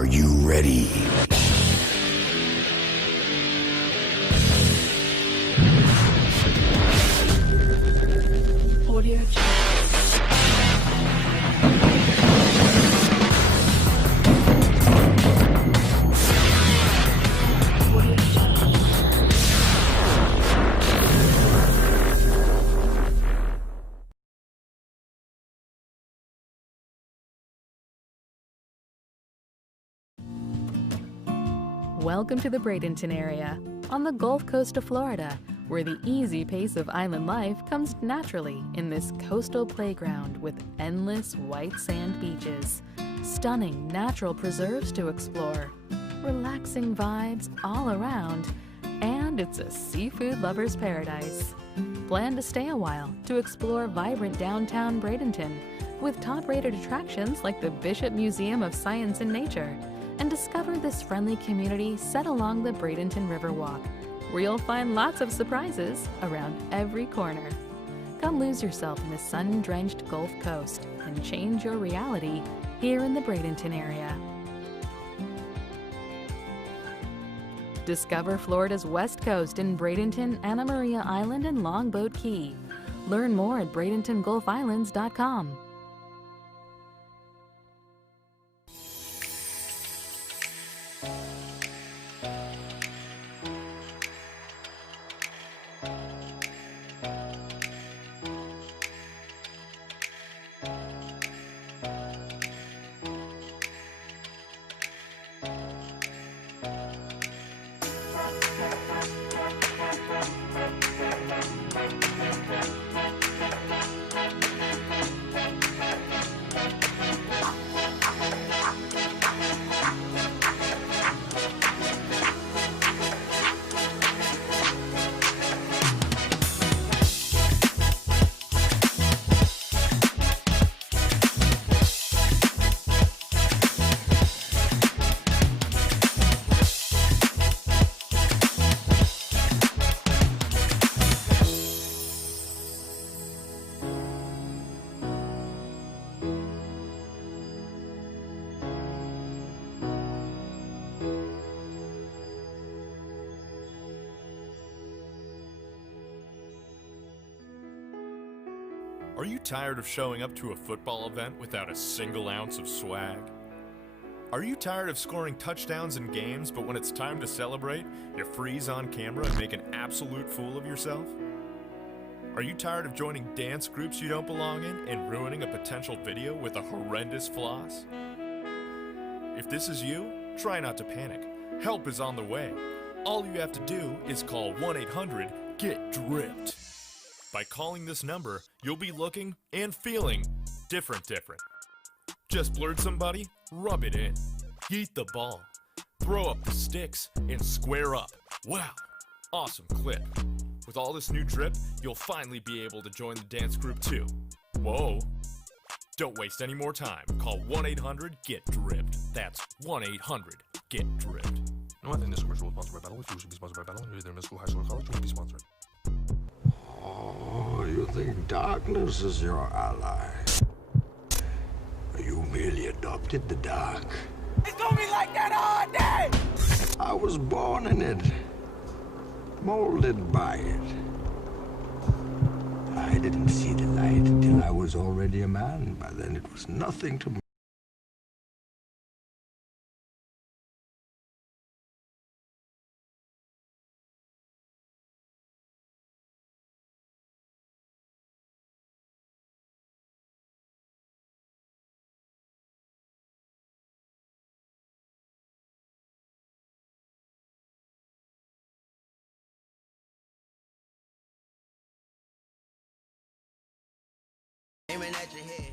Are you ready? Audio. Welcome to the Bradenton area, on the Gulf Coast of Florida, where the easy pace of island life comes naturally in this coastal playground with endless white sand beaches, stunning natural preserves to explore, relaxing vibes all around, and it's a seafood lover's paradise. Plan to stay a while to explore vibrant downtown Bradenton with top-rated attractions like the Bishop Museum of Science and Nature, and discover this friendly community set along the Bradenton Riverwalk, where you'll find lots of surprises around every corner. Come lose yourself in the sun-drenched Gulf Coast and change your reality here in the Bradenton area. Discover Florida's West Coast in Bradenton, Anna Maria Island, and Longboat Key. Learn more at BradentonGulfIslands.com. Are you tired of showing up to a football event without a single ounce of swag? Are you tired of scoring touchdowns in games, but when it's time to celebrate, you freeze on camera and make an absolute fool of yourself? Are you tired of joining dance groups you don't belong in and ruining a potential video with a horrendous floss? If this is you, try not to panic. Help is on the way. All you have to do is call 1-800-GET-DRIPPED. By calling this number, you'll be looking and feeling different. Just blurred somebody? Rub it in. Yeet the ball. Throw up the sticks and square up. Wow, awesome clip. With all this new drip, you'll finally be able to join the dance group too. Whoa. Don't waste any more time. Call 1-800-GET-DRIPPed. That's 1-800-GET-DRIPPed. No, I think this commercial was sponsored by Battle. If you should be sponsored by Battle, you're either middle school, high school, or college, you will be sponsored. Oh, you think darkness is your ally? You merely adopted the dark. It's gonna be like that all day! I was born in it, molded by it. I didn't see the light until I was already a man. By then it was nothing to me. Aiming at your head.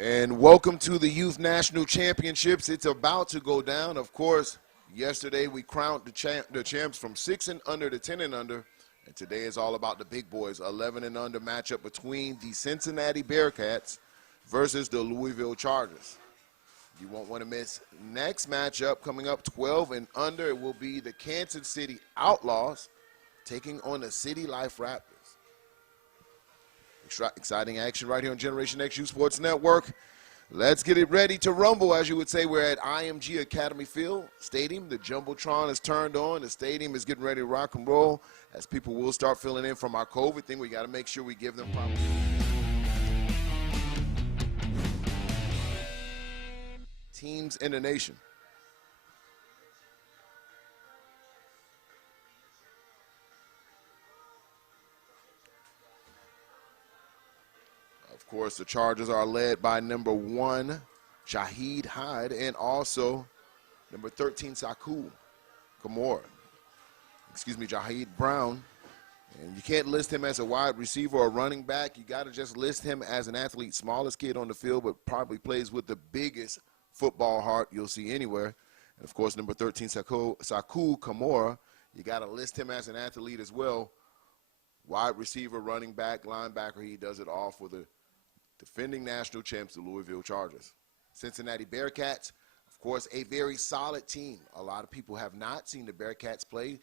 And welcome to the Youth National Championships. It's about to go down. Of course, yesterday we crowned the champs from 6 and under to 10 and under. And today is all about the big boys, 11 and under matchup between the Cincinnati Bearcats versus the Louisville Chargers. You won't want to miss next matchup coming up 12 and under. It will be the Kansas City Outlaws taking on the City Life Raptors. Exciting action right here on Generation XU Sports Network. Let's get it ready to rumble. As you would say, we're at IMG Academy Field Stadium. The Jumbotron is turned on. The stadium is getting ready to rock and roll. As people will start filling in from our COVID thing, we got to make sure we give them proper. Teams in the nation. Of course, the Chargers are led by number 1, Jaheed Hyde, and also number 13, Saku Kamora. Jaheed Brown. And you can't list him as a wide receiver or running back. You got to just list him as an athlete, smallest kid on the field, but probably plays with the biggest football heart you'll see anywhere. And, of course, number 13, Saku Kamora, you got to list him as an athlete as well. Wide receiver, running back, linebacker, he does it all for the defending national champs, the Louisville Chargers. Cincinnati Bearcats, of course, a very solid team. A lot of people have not seen the Bearcats play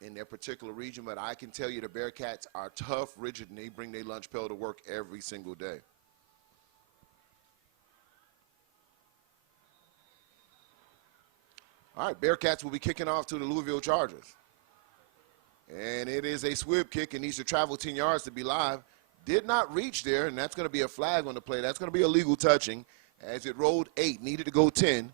in their particular region, but I can tell you the Bearcats are tough, rigid, and they bring their lunch pail to work every single day. All right, Bearcats will be kicking off to the Louisville Chargers. And it is a sweep kick and needs to travel 10 yards to be live. Did not reach there, and that's going to be a flag on the play. That's going to be illegal touching as it rolled 8, needed to go 10.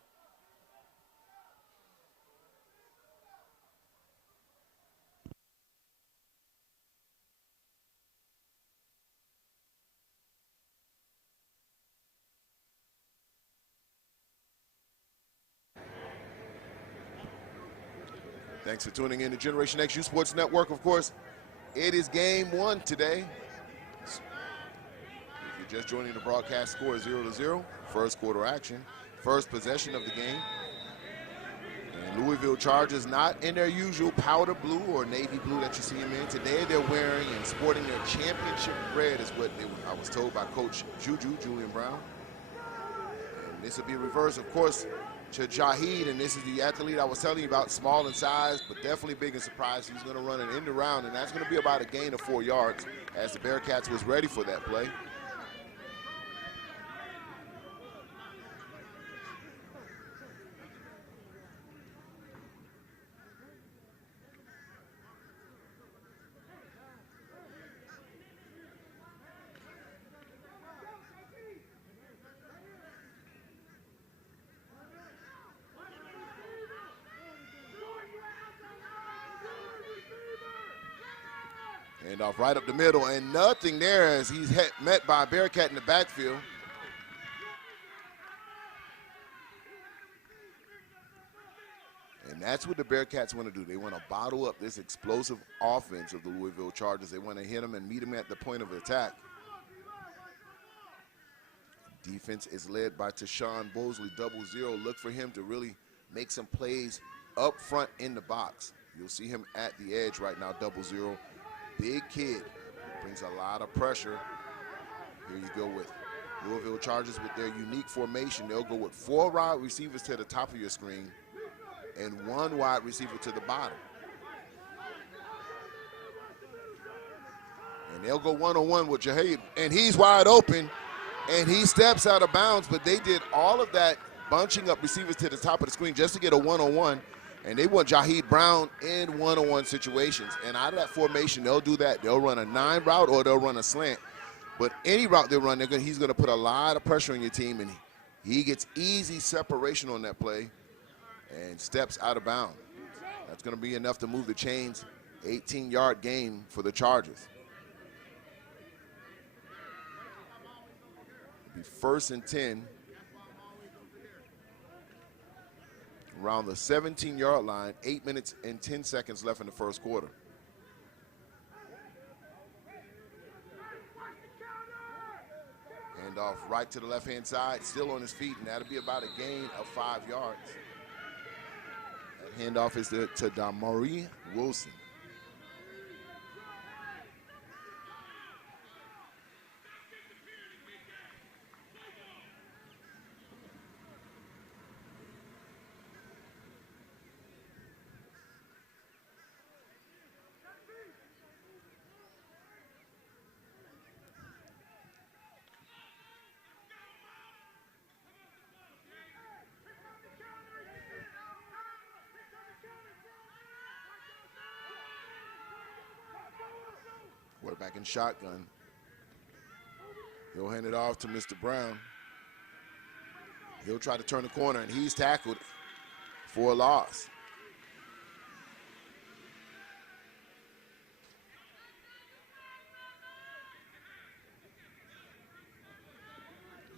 Thanks for tuning in to Generation XU Sports Network. Of course, it is game 1 today. If you're just joining the broadcast, score is 0-0. First quarter action, first possession of the game. And Louisville Chargers not in their usual powder blue or navy blue that you see them in. Today they're wearing and sporting their championship red is what I was told by Coach Julian Brown. And this will be reversed, of course, to Jaheed, and this is the athlete I was telling you about, small in size, but definitely big in surprise. He's going to run an end around, and that's going to be about a gain of 4 yards as the Bearcats was ready for that play. And off right up the middle, and nothing there as he's met by a Bearcat in the backfield. And that's what the Bearcats want to do. They want to bottle up this explosive offense of the Louisville Chargers. They want to hit them and meet them at the point of attack. Defense is led by Tashawn Bosley, 0-0. Look for him to really make some plays up front in the box. You'll see him at the edge right now, 0-0. Big kid, brings a lot of pressure. Here you go with Louisville Chargers with their unique formation. They'll go with 4 wide receivers to the top of your screen and 1 wide receiver to the bottom. And they'll go one-on-one with Jaheed, and he's wide open, and he steps out of bounds, but they did all of that bunching up receivers to the top of the screen just to get a one-on-one. And they want Jaheed Brown in one-on-one situations. And out of that formation, they'll do that. They'll run a 9 route or they'll run a slant. But any route they run, he's going to put a lot of pressure on your team, and he gets easy separation on that play and steps out of bounds. That's going to be enough to move the chains. 18-yard gain for the Chargers. It'll be 1st and 10. Around the 17-yard line, 8 minutes and 10 seconds left in the first quarter. Hand off right to the left-hand side, still on his feet, and that'll be about a gain of 5 yards. That handoff is to Damari Wilson. Quarterback in shotgun. He'll hand it off to Mr. Brown. He'll try to turn the corner, and he's tackled for a loss.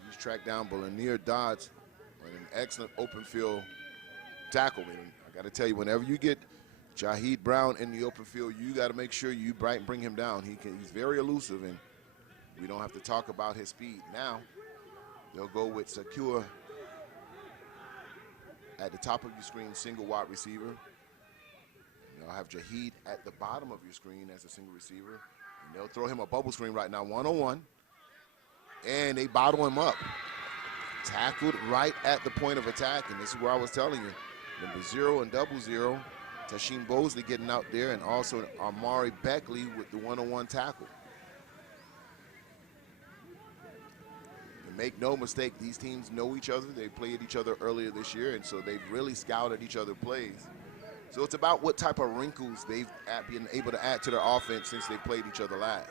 He's tracked down Lanier Dodds on an excellent open field tackle. And I got to tell you, whenever you get Jaheed Brown in the open field, you got to make sure you bring him down. He's very elusive, and we don't have to talk about his speed. Now, they'll go with Secure at the top of your screen, single wide receiver. They'll have Jaheed at the bottom of your screen as a single receiver. And they'll throw him a bubble screen right now, one-on-one. And they bottle him up. Tackled right at the point of attack, and this is where I was telling you. Number 0 and 00. Tasheen Bosley getting out there, and also Amari Beckley with the one-on-one tackle. And make no mistake, these teams know each other. They played each other earlier this year, and so they've really scouted each other's plays. So it's about what type of wrinkles they've been able to add to their offense since they played each other last.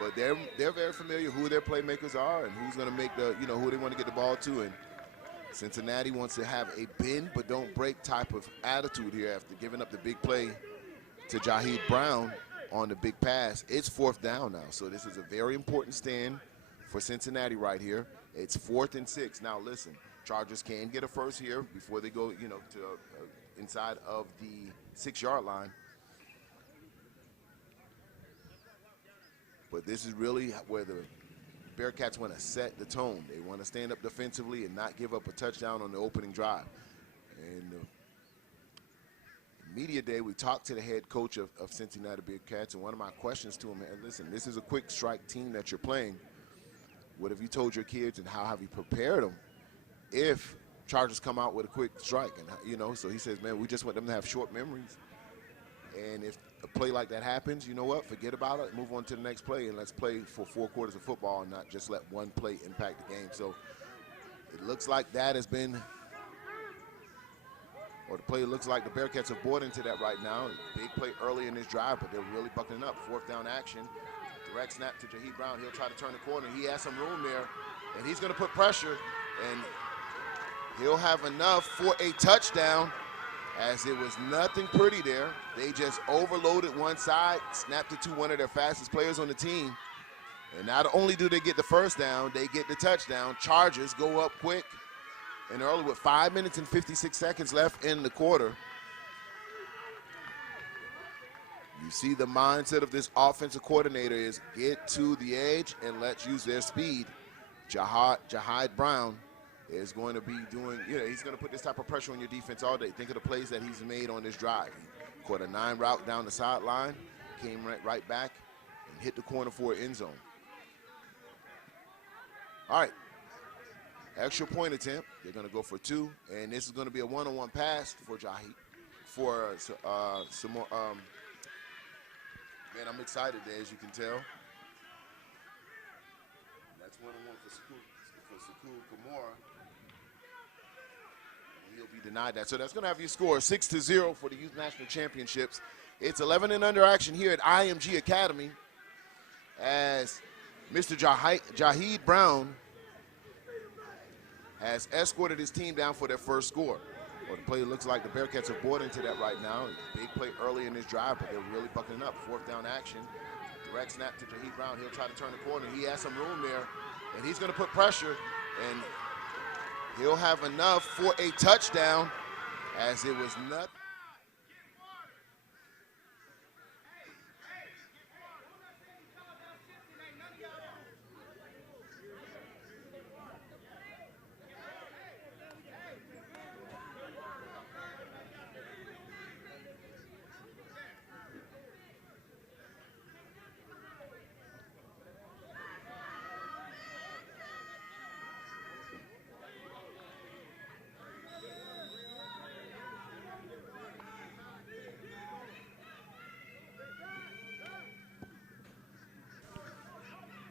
But they're very familiar who their playmakers are and who's going to make the, who they want to get the ball to. And Cincinnati wants to have a bend but don't break type of attitude here after giving up the big play to Jaheed Brown on the big pass. It's 4th down now, so this is a very important stand for Cincinnati right here. It's 4th and 6. Now listen, Chargers can get a first here before they go, to inside of the 6-yard line. But this is really where the Bearcats want to set the tone. They want to stand up defensively and not give up a touchdown on the opening drive. And media day, we talked to the head coach of Cincinnati Bearcats, and one of my questions to him, listen, this is a quick strike team that you're playing. What have you told your kids, and how have you prepared them if Chargers come out with a quick strike? And so he says, man, we just want them to have short memories. And if a play like that happens, you know what? Forget about it. Move on to the next play, and let's play for 4 quarters of football and not just let one play impact the game. So it looks like that has been, or the play looks like the Bearcats have bought into that right now. Big play early in this drive, but they're really buckling up. 4th down action. Direct snap to Jaheed Brown. He'll try to turn the corner. He has some room there, and he's going to put pressure, and he'll have enough for a touchdown. As it was nothing pretty there. They just overloaded one side, snapped it to one of their fastest players on the team. And not only do they get the first down, they get the touchdown. Chargers go up quick and early with 5 minutes and 56 seconds left in the quarter. You see the mindset of this offensive coordinator is get to the edge and let's use their speed. Jaheed Brown is going to be doing, he's going to put this type of pressure on your defense all day. Think of the plays that he's made on this drive. He caught a 9 route down the sideline, came right back, and hit the corner for an end zone. All right, extra point attempt. They're going to go for 2, and this is going to be a one-on-one pass for Jaheed. Some more. Man, I'm excited there, as you can tell. That's one-on-one for Saku Kamora. He'll be denied that. So that's going to have you score 6-0 for the Youth National Championships. It's 11 and under action here at IMG Academy as Mr. Jaheed Brown has escorted his team down for their first score. Well, the play looks like the Bearcats have bought into that right now. Big play early in this drive, but they're really buckling up. 4th down action. Direct snap to Jaheed Brown. He'll try to turn the corner. He has some room there, and he's going to put pressure, and he'll have enough for a touchdown as it was not.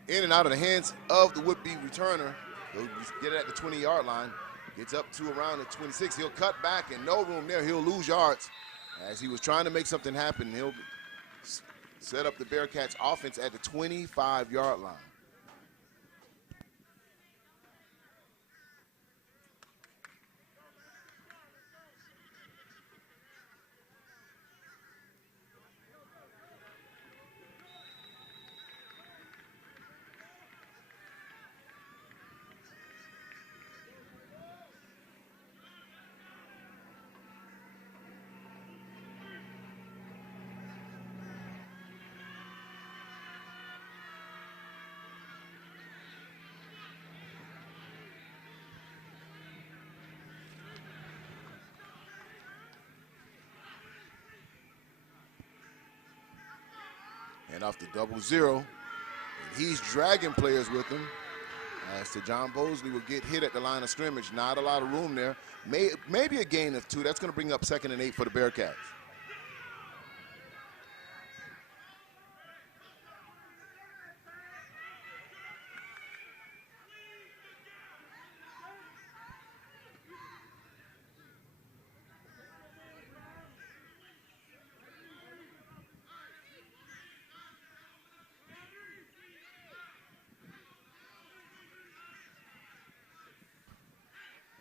in and out of the hands of the would-be returner. He'll get it at the 20-yard line. Gets up to around the 26. He'll cut back and no room there. He'll lose yards. As he was trying to make something happen, he'll set up the Bearcats offense at the 25-yard line. And off the 0-0, and he's dragging players with him. As to John Bosley will get hit at the line of scrimmage. Not a lot of room there. Maybe a gain of 2. That's going to bring up 2nd and 8 for the Bearcats.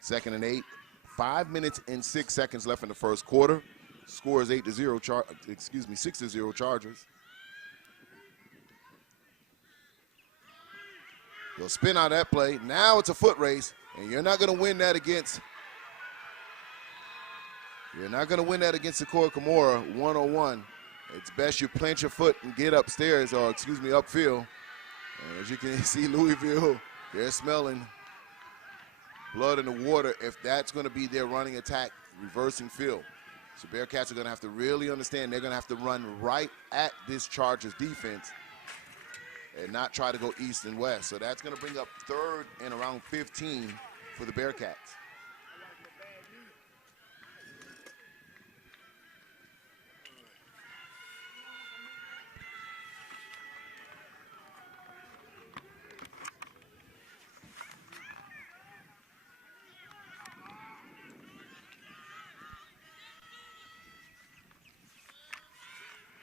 Second and 8, 5 minutes and 6 seconds left in the first quarter. Score is 6-0 Chargers. They'll spin out that play. Now it's a foot race, and you're not going to win that against. You're not going to win that against Sakura Kimura 101. It's best you plant your foot and get upstairs, or upfield. And as you can see, Louisville, they're smelling blood in the water if that's going to be their running attack, reversing field. So Bearcats are going to have to really understand they're going to have to run right at this Chargers defense and not try to go east and west. So that's going to bring up 3rd and around 15 for the Bearcats.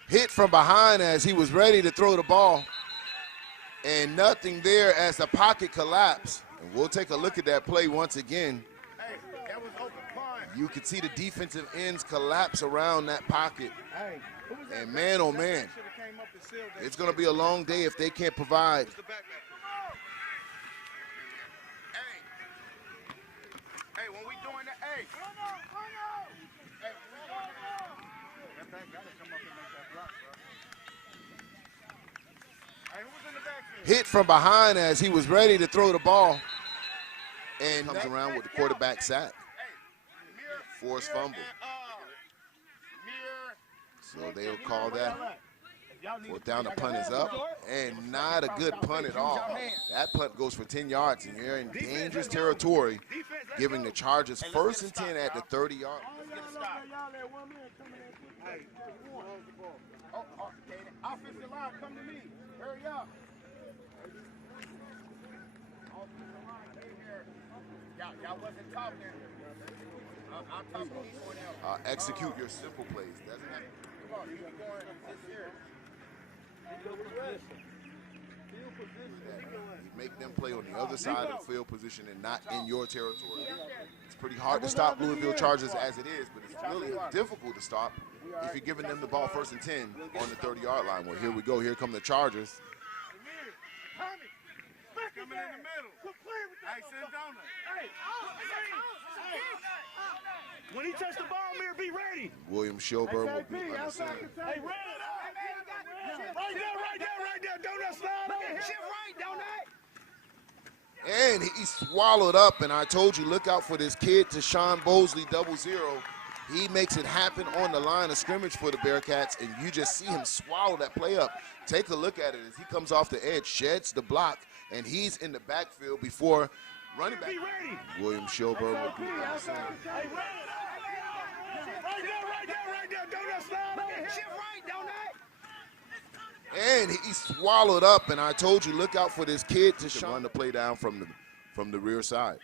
Hit from behind as he was ready to throw the ball. And nothing there as the pocket collapsed. And we'll take a look at that play once again. You can see the defensive ends collapse around that pocket. And man, oh man, it's going to be a long day if they can't provide. Hey, when we doing that, hey. Hit from behind as he was ready to throw the ball. And comes around with the quarterback sack. Forced fumble. So they'll call that. 4th down, the punt is up. And not a good punt at all. That punt goes for 10 yards, and you're in dangerous territory, giving the Chargers 1st and 10 at the 30-yard. Offensive line, come to me. Hurry up. Y'all wasn't talking. I'm talking to each one else. Execute your simple plays, doesn't it? Come on, you going this here. You make them play on the other side of the field position and not in your territory. It's pretty hard to stop Louisville Chargers as it is, but it's really difficult to stop if you're giving them the ball 1st and 10 on the 30-yard line. Well, here we go. Here come the Chargers. Coming in the middle. Hey, Sindona. When he touched the ball, Mir, be ready. William Shilberg will be on the center. Hey, right there. Don't slide on. Shit right, don't that? And he swallowed up, and I told you, look out for this kid, Tashawn Bosley, 0-0. He makes it happen on the line of scrimmage for the Bearcats, and you just see him swallow that play up. Take a look at it as he comes off the edge, sheds the block, and he's in the backfield before running back. William Shilberg will be on the center. Right there. Don't slide on. Shit right, don't that? And he swallowed up, and I told you, look out for this kid to run the play down from the rear side.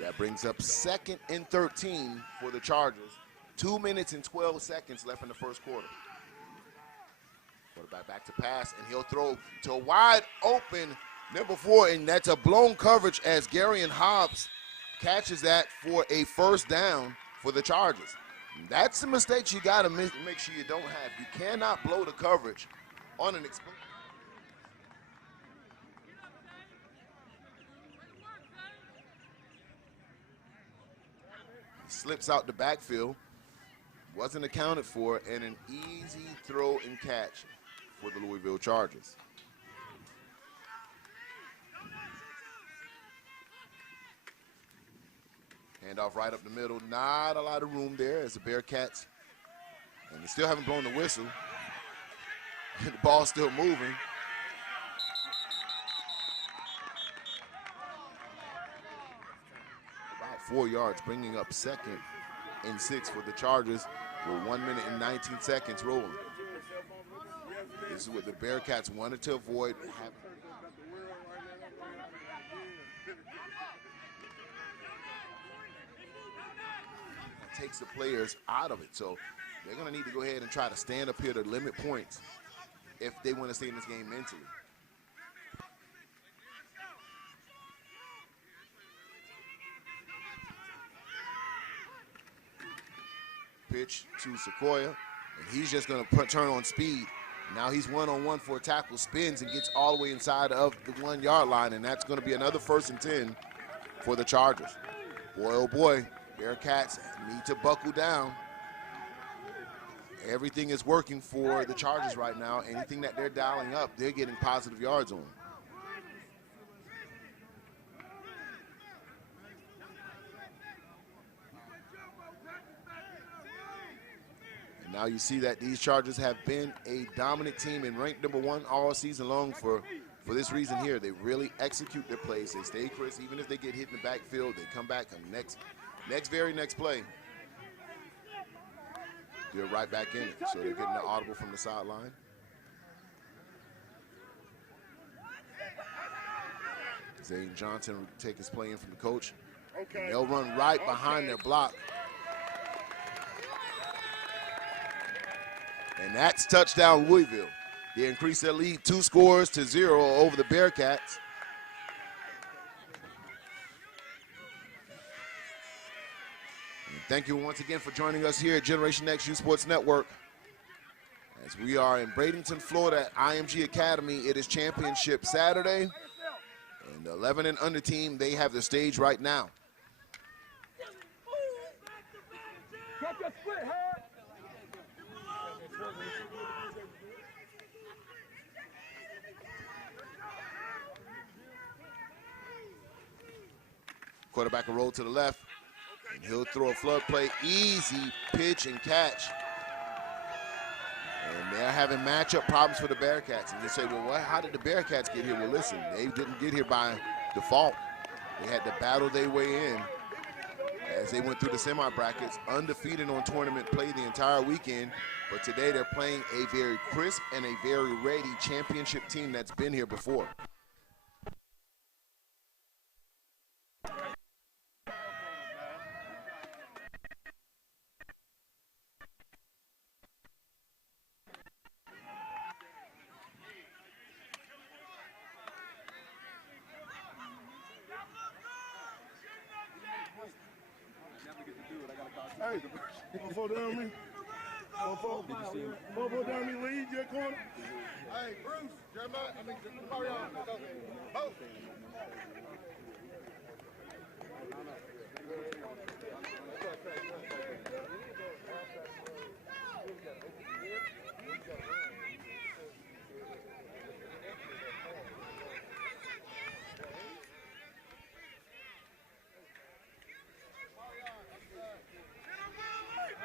That brings up 2nd and 13 for the Chargers. 2 minutes and 12 seconds left in the first quarter. Quarterback back to pass, and he'll throw to a wide open number 4, and that's a blown coverage as Garion Hobbs catches that for a first down for the Chargers. That's the mistakes you got to make sure you don't have. You cannot blow the coverage on an explosive. Slips out the backfield, wasn't accounted for, and an easy throw and catch for the Louisville Chargers. Handoff right up the middle, not a lot of room there as the Bearcats, and they still haven't blown the whistle. The ball's still moving. About 4 yards, bringing up 2nd and 6 for the Chargers with 1 minute and 19 seconds rolling. This is what the Bearcats wanted to avoid. Takes the players out of it, so they're going to need to go ahead and try to stand up here to limit points if they want to stay in this game mentally. Pitch to Sequoia, and he's just going to turn on speed. Now he's one-on-one for a tackle, spins and gets all the way inside of the 1 yard line, and that's going to be another 1st and 10 for the Chargers. Boy, oh boy, Bearcats need to buckle down. Everything is working for the Chargers right now. Anything that they're dialing up, they're getting positive yards on. And now you see that these Chargers have been a dominant team and ranked number 1 all season long for this reason here. They really execute their plays. They stay crisp. Even if they get hit in the backfield, they come back on very next play. They're right back in it. So they're getting the audible from the sideline. Zane Johnson will take his play in from the coach. And they'll run right behind their block. And that's touchdown Louisville. They increase their lead 2 scores to 0 over the Bearcats. And thank you once again for joining us here at Generation X U Sports Network. As we are in Bradenton, Florida at IMG Academy, it is Championship Saturday. And the 11 and under team, they have the stage right now. Quarterback will roll to the left, and he'll throw a flood play, easy pitch and catch. And they're having matchup problems for the Bearcats. And you say, well, how did the Bearcats get here? Well, listen, they didn't get here by default. They had to battle their way in as they went through the semi-brackets, undefeated on tournament play the entire weekend. But today they're playing a very crisp and a very ready championship team that's been here before. Hey, before down me. Before down me, lead your corner. Hey, Bruce, Jeremiah, Marion. Both.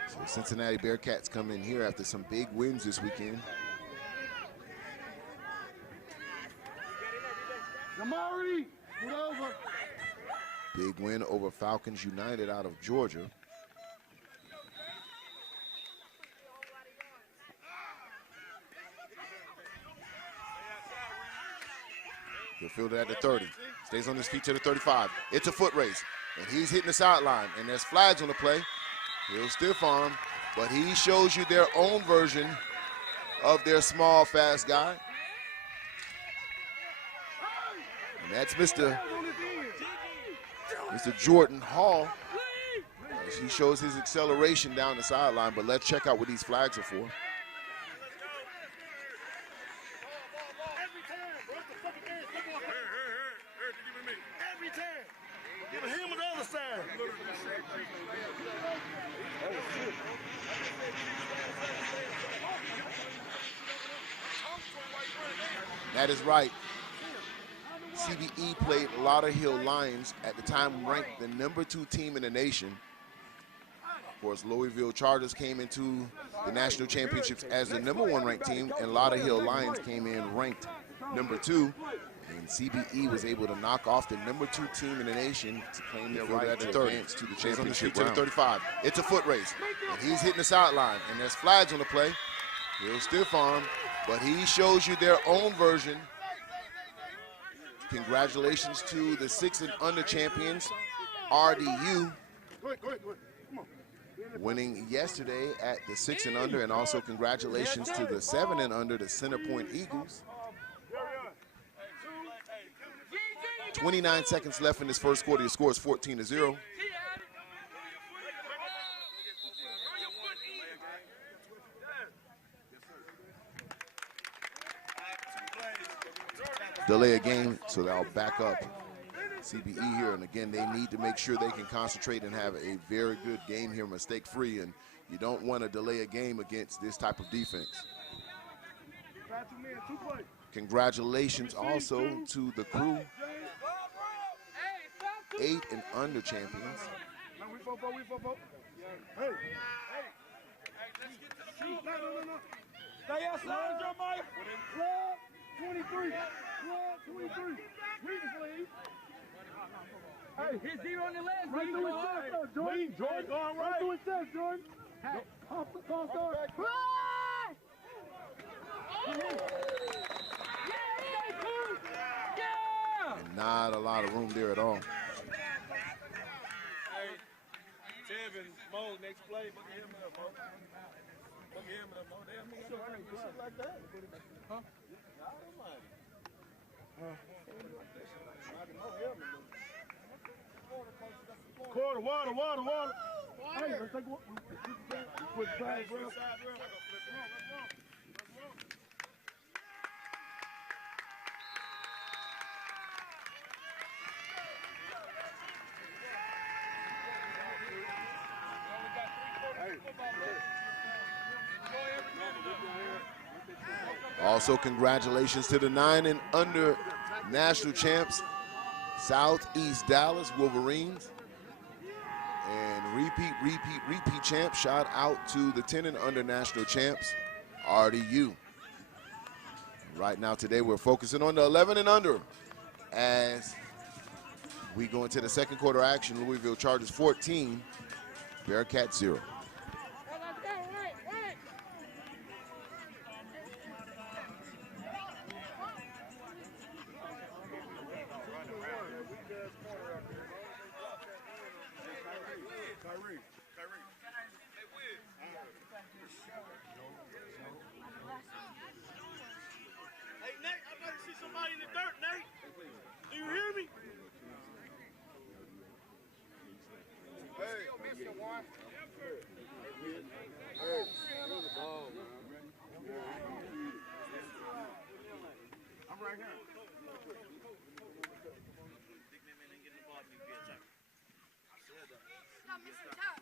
So Cincinnati Bearcats come in here after some big wins this weekend. Come on, big win over Falcons United out of Georgia. He'll field it at the 30. Stays on his feet to the 35. It's a foot race, and he's hitting the sideline, and there's flags on the play. He'll stiff arm, but he shows you their own version of their small, fast guy. And that's Mr. Jordan Hall, as he shows his acceleration down the sideline, but let's check out what these flags are for. That is right. CBE played Lauderhill Lions, at the time ranked the #2 team in the nation. Of course, Louisville Chargers came into the national championships as the #1 ranked team, and Lauderhill Lions came in ranked #2. And CBE was able to knock off the #2 team in the nation to claim their right to advance to the championship round. To the 35. It's a foot race, and he's hitting the sideline, and there's flags on the play. He'll stiff arm, but he shows you their own version. Congratulations to the 6 and under champions, RDU, winning yesterday at the 6 and under, and also congratulations to the 7 and under, the Center Point Eagles. 29 seconds left in this first quarter. Your score is 14-0. Delay a game, so they'll back up CBE here. And again, they need to make sure they can concentrate and have a very good game here, mistake-free. And you don't want to delay a game against this type of defense. Congratulations also to the crew, 8 and under champions. Stay outside, Jeremiah. 23. 23. Hey, hit 0 on the left. Right through his chest, Jordan. Jordan going right. Right through his chest, Jordan. Hey, And not a lot of room there at all. Hey, Tevin, Mo, next play. Look at him up, Mo. Look at him up, Mo. Damn, nigga, shit like that. Huh? Quarter, water. Hey, let's take one. Put the side, bro. Also, congratulations to the 9 and under national champs, Southeast Dallas Wolverines. And repeat champ. Shout out to the 10 and under national champs, RDU. Right now today we're focusing on the 11 and under as we go into the second quarter action. Louisville Chargers 14, Bearcats 0.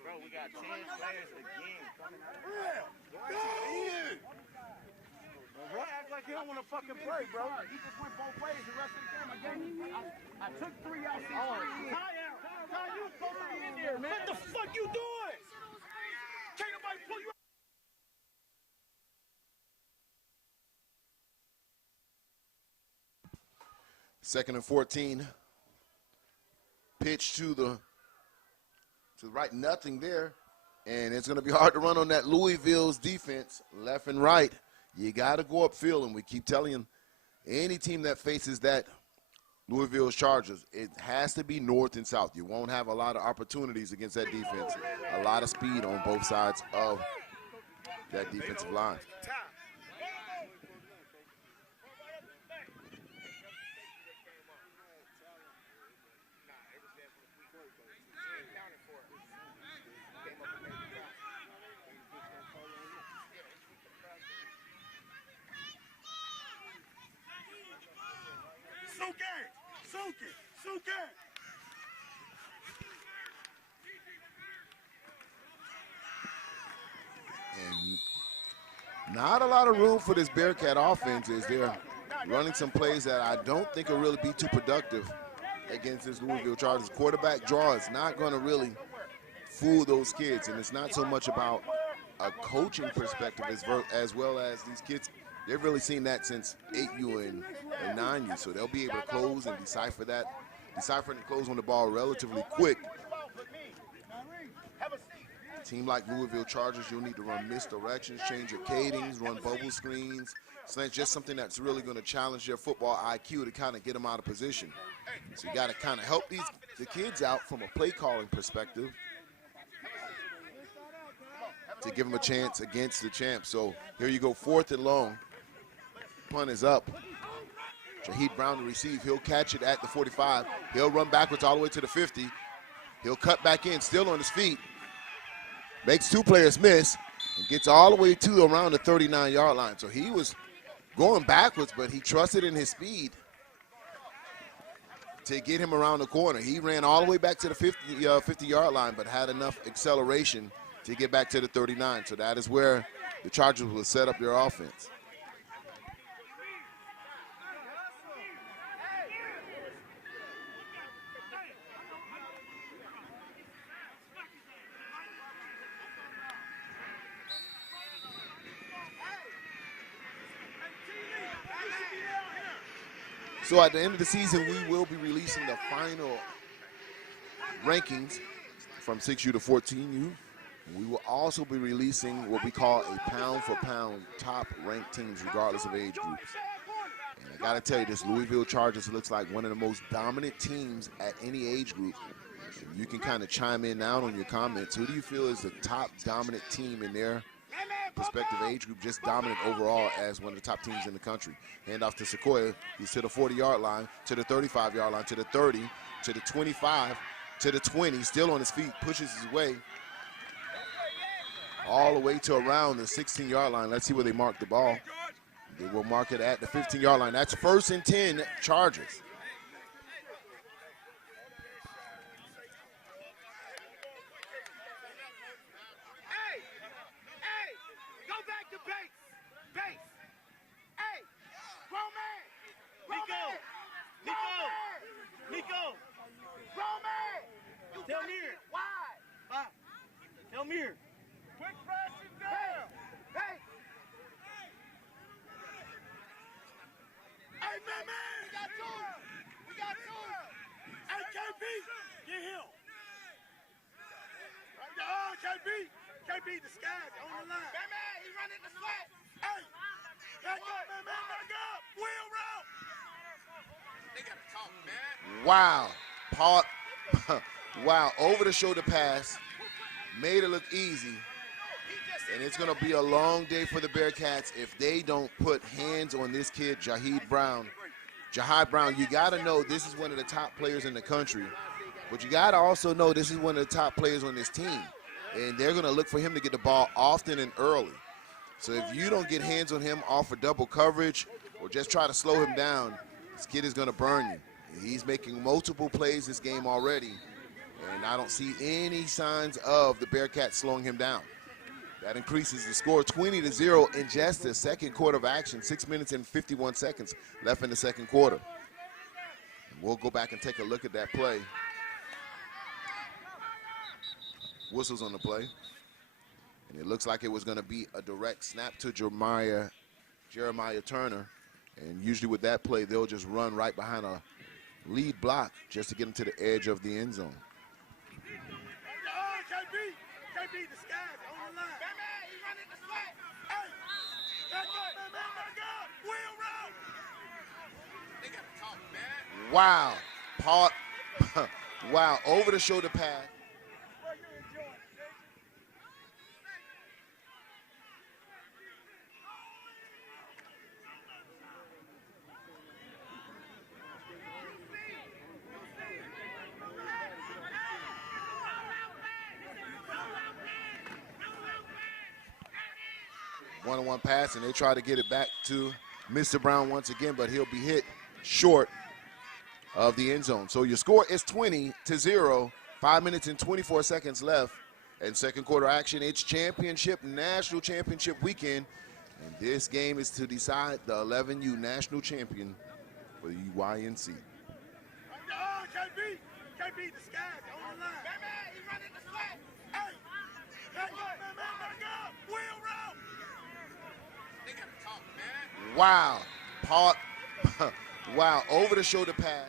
Bro, we got 10 players again coming out. Bro, act like he don't want to fucking play, bro. He just went both ways the rest of the game. I took 3 out. Ty, you supposed to be in there, man. What the fuck you doing? Can't nobody pull you out. Second and 14 pitch to the right, nothing there. And it's going to be hard to run on that Louisville's defense, left and right. You got to go upfield, and we keep telling you, any team that faces that Louisville's Chargers, it has to be north and south. You won't have a lot of opportunities against that defense. A lot of speed on both sides of that defensive line. And not a lot of room for this Bearcat offense as they're running some plays that I don't think will really be too productive against this Louisville Chargers. Quarterback draw is not going to really fool those kids, and it's not so much about a coaching perspective as well as these kids. They've really seen that since 8U and 9U, so they'll be able to close and decipher and close on the ball relatively quick. A team like Louisville Chargers, you'll need to run misdirections, change your cadence, run bubble screens. So that's just something that's really going to challenge their football IQ to kind of get them out of position. So you got to kind of help the kids out from a play calling perspective to give them a chance against the champ. So here you go, 4th and long. Punt is up. Shaheed Brown to receive. He'll catch it at the 45. He'll run backwards all the way to the 50. He'll cut back in, still on his feet. Makes 2 players miss and gets all the way to around the 39-yard line. So he was going backwards, but he trusted in his speed to get him around the corner. He ran all the way back to the 50-yard line, but had enough acceleration to get back to the 39. So that is where the Chargers will set up their offense. So at the end of the season, we will be releasing the final rankings from 6U to 14U. We will also be releasing what we call a pound-for-pound top-ranked teams regardless of age groups. And I got to tell you, this Louisville Chargers looks like one of the most dominant teams at any age group. And you can kind of chime in now on your comments. Who do you feel is the top dominant team in their respective age group, just dominant overall as one of the top teams in the country? Hand off to Sequoia. He's to the 40-yard line, to the 35-yard line, to the 30, to the 25, to the 20, still on his feet, pushes his way all the way to around the 16-yard line. Let's see where they mark the ball. They will mark it at the 15-yard line. That's 1st and 10 Chargers. Wow. Wow, over-the-shoulder pass, made it look easy. And it's going to be a long day for the Bearcats if they don't put hands on this kid, Jaheed Brown. Jaheed Brown, you got to know this is one of the top players in the country. But you got to also know this is one of the top players on this team. And they're going to look for him to get the ball often and early. So if you don't get hands on him off for double coverage or just try to slow him down, this kid is going to burn you. He's making multiple plays this game already, and I don't see any signs of the Bearcats slowing him down. That increases the score 20-0 in just the second quarter of action. 6 minutes and 51 seconds left in the second quarter. And we'll go back and take a look at that play. Whistles on the play. And it looks like it was going to be a direct snap to Jeremiah Turner. And usually with that play, they'll just run right behind a lead block just to get him to the edge of the end zone. KB, the sky's on the line. Man, he's running the flat. Hey, back up. Wheel route. They got to talk, man. Wow. Wow, over the shoulder pass. Well, you enjoy it, Jake. 1-on-1 pass, and they try to get it back to Mr. Brown once again, but he'll be hit short of the end zone. So your score is 20-0, 5 minutes and 24 seconds left. And second quarter action, it's championship, national championship weekend. And this game is to decide the 11U national champion for the UYNC. KB, the sky's on the line. Man, he's running the flat. Hey, back up. Wheel route. They got to talk, man. Wow. Wow, over the shoulder pass.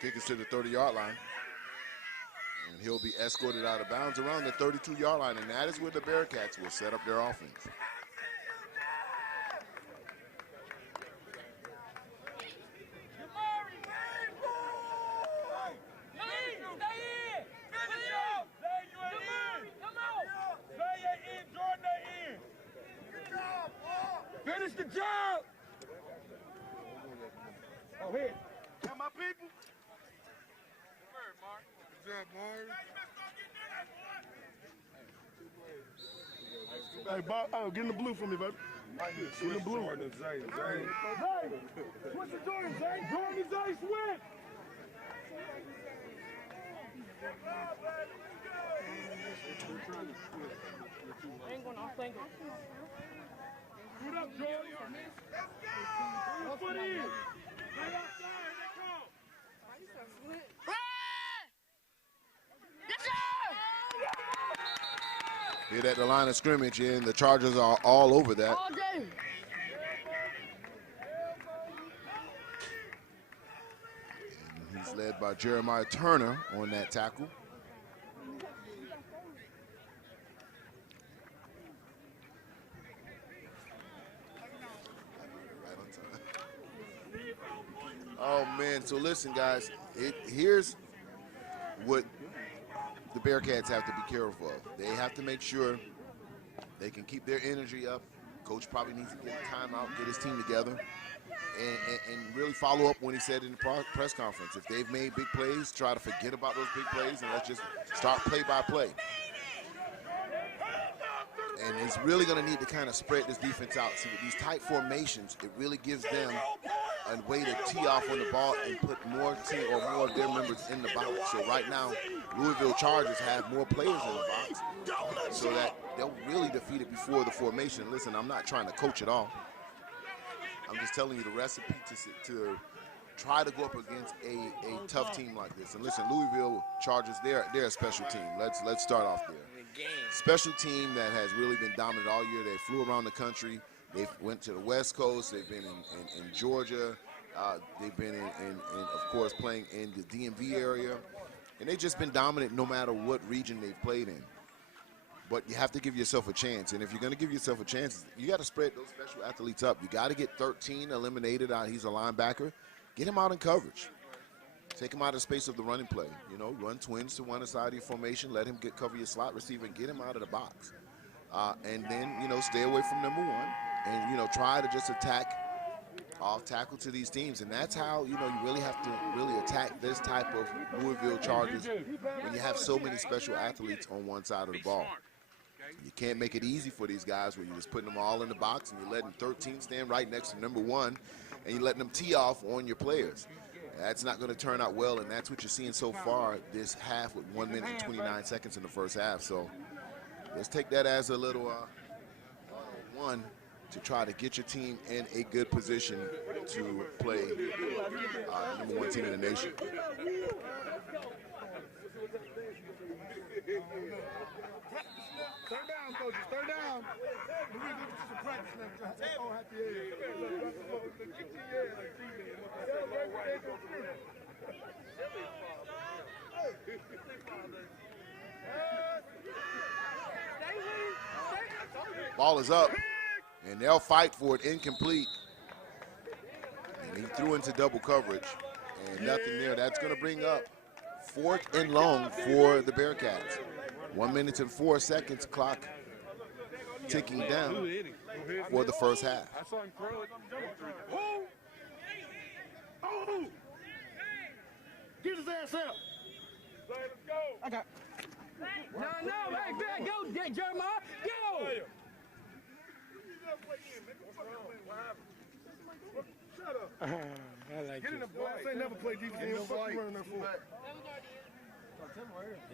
Kick is to the 30-yard line. And he'll be escorted out of bounds around the 32-yard line, and that is where the Bearcats will set up their offense. Finish the job. Oh, here. Got my people. Good job, Mark. Hey, Bob, oh, get in the blue for me, baby. Get in the blue. Zay, switch to Jordan, Zay. Jordan, Zay, switch. Ain't going off finger. Put up, Jordan. One foot in. Right outside, they come. Why you so slick? Here at the line of scrimmage, and the Chargers are all over that. All day. And he's led by Jeremiah Turner on that tackle. Oh, man, so listen, guys, here's what the Bearcats have to be careful of. They have to make sure they can keep their energy up. Coach probably needs to get a timeout, get his team together, and really follow up when he said in the press conference. If they've made big plays, try to forget about those big plays and let's just start play by play. And it's really going to need to kind of spread this defense out. See, with these tight formations, it really gives them a way to tee off on the ball and put more team or more of their members in the box. So right now, Louisville Chargers have more players in the box so that they'll really defeat it before the formation. Listen, I'm not trying to coach at all. I'm just telling you the recipe to try to go up against a tough team like this. And listen, Louisville Chargers, they're a special team. Let's start off there. Special team that has really been dominant all year. They flew around the country. They went to the West Coast. They've been in Georgia. They've been of course, playing in the DMV area. And they've just been dominant no matter what region they've played in. But you have to give yourself a chance. And if you're going to give yourself a chance, you got to spread those special athletes up. You got to get 13 eliminated out. He's a linebacker. Get him out in coverage. Take him out of the space of the running play. You know, run twins to one side of your formation, let him cover your slot receiver and get him out of the box. And then, you know, stay away from number one and, you know, try to just attack off tackle to these teams. And that's how, you know, you really have to really attack this type of Louisville Chargers when you have so many special athletes on one side of the ball. You can't make it easy for these guys where you're just putting them all in the box and you're letting 13 stand right next to number one and you're letting them tee off on your players. That's not going to turn out well, and that's what you're seeing so far this half with 1 minute and 29 seconds in the first half. So let's take that as a little one to try to get your team in a good position to play number one team in the nation. Third down, coaches. Third down. We're going to get some practice next time. Oh, happy Ball is up, and they'll fight for it. Incomplete. And he threw into double coverage, and nothing there. That's going to bring up 4th and long for the Bearcats. 1 minute and 4 seconds, clock ticking down for the first half. I saw him throw it. Oh! Get his ass up. Let him go. I got. No, hey, back, go, Jeremiah, go. Shut up. I like get in the ball. I say never play defense. Running there for.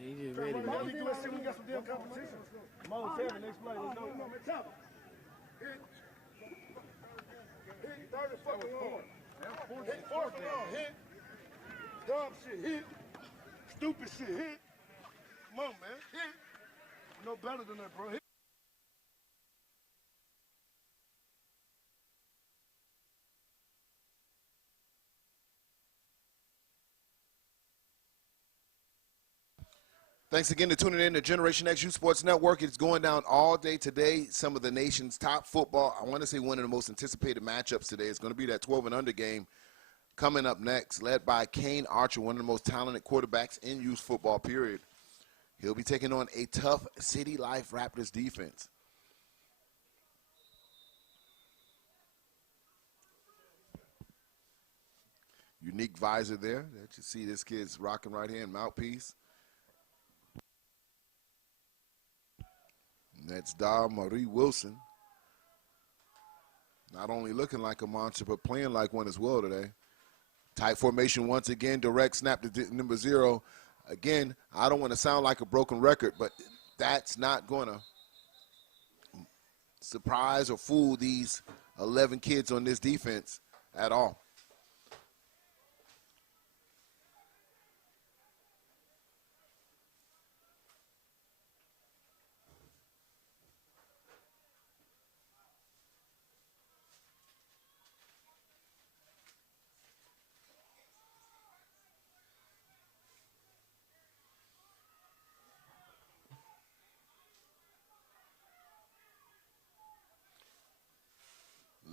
He just ready, man. Let's see, we got some damn competition. Mo, Kevin, next play. Let's go. Hit. 30 fucking long. Hit 4th and long. Hit. Dumb shit. Hit. Stupid shit. Hit. Come on, man. Hit. No better than that, bro. Hit. Thanks again for tuning in to Generation X Youth Sports Network. It's going down all day today. Some of the nation's top football. I want to say one of the most anticipated matchups today is going to be that 12 and under game coming up next, led by Kane Archer, one of the most talented quarterbacks in youth football, period. He'll be taking on a tough City Life Raptors defense. Unique visor there. That you see this kid's rocking right here in mouthpiece. That's Marie Wilson. Not only looking like a monster, but playing like one as well today. Tight formation once again. Direct snap to number 0. Again, I don't want to sound like a broken record, but that's not going to surprise or fool these 11 kids on this defense at all.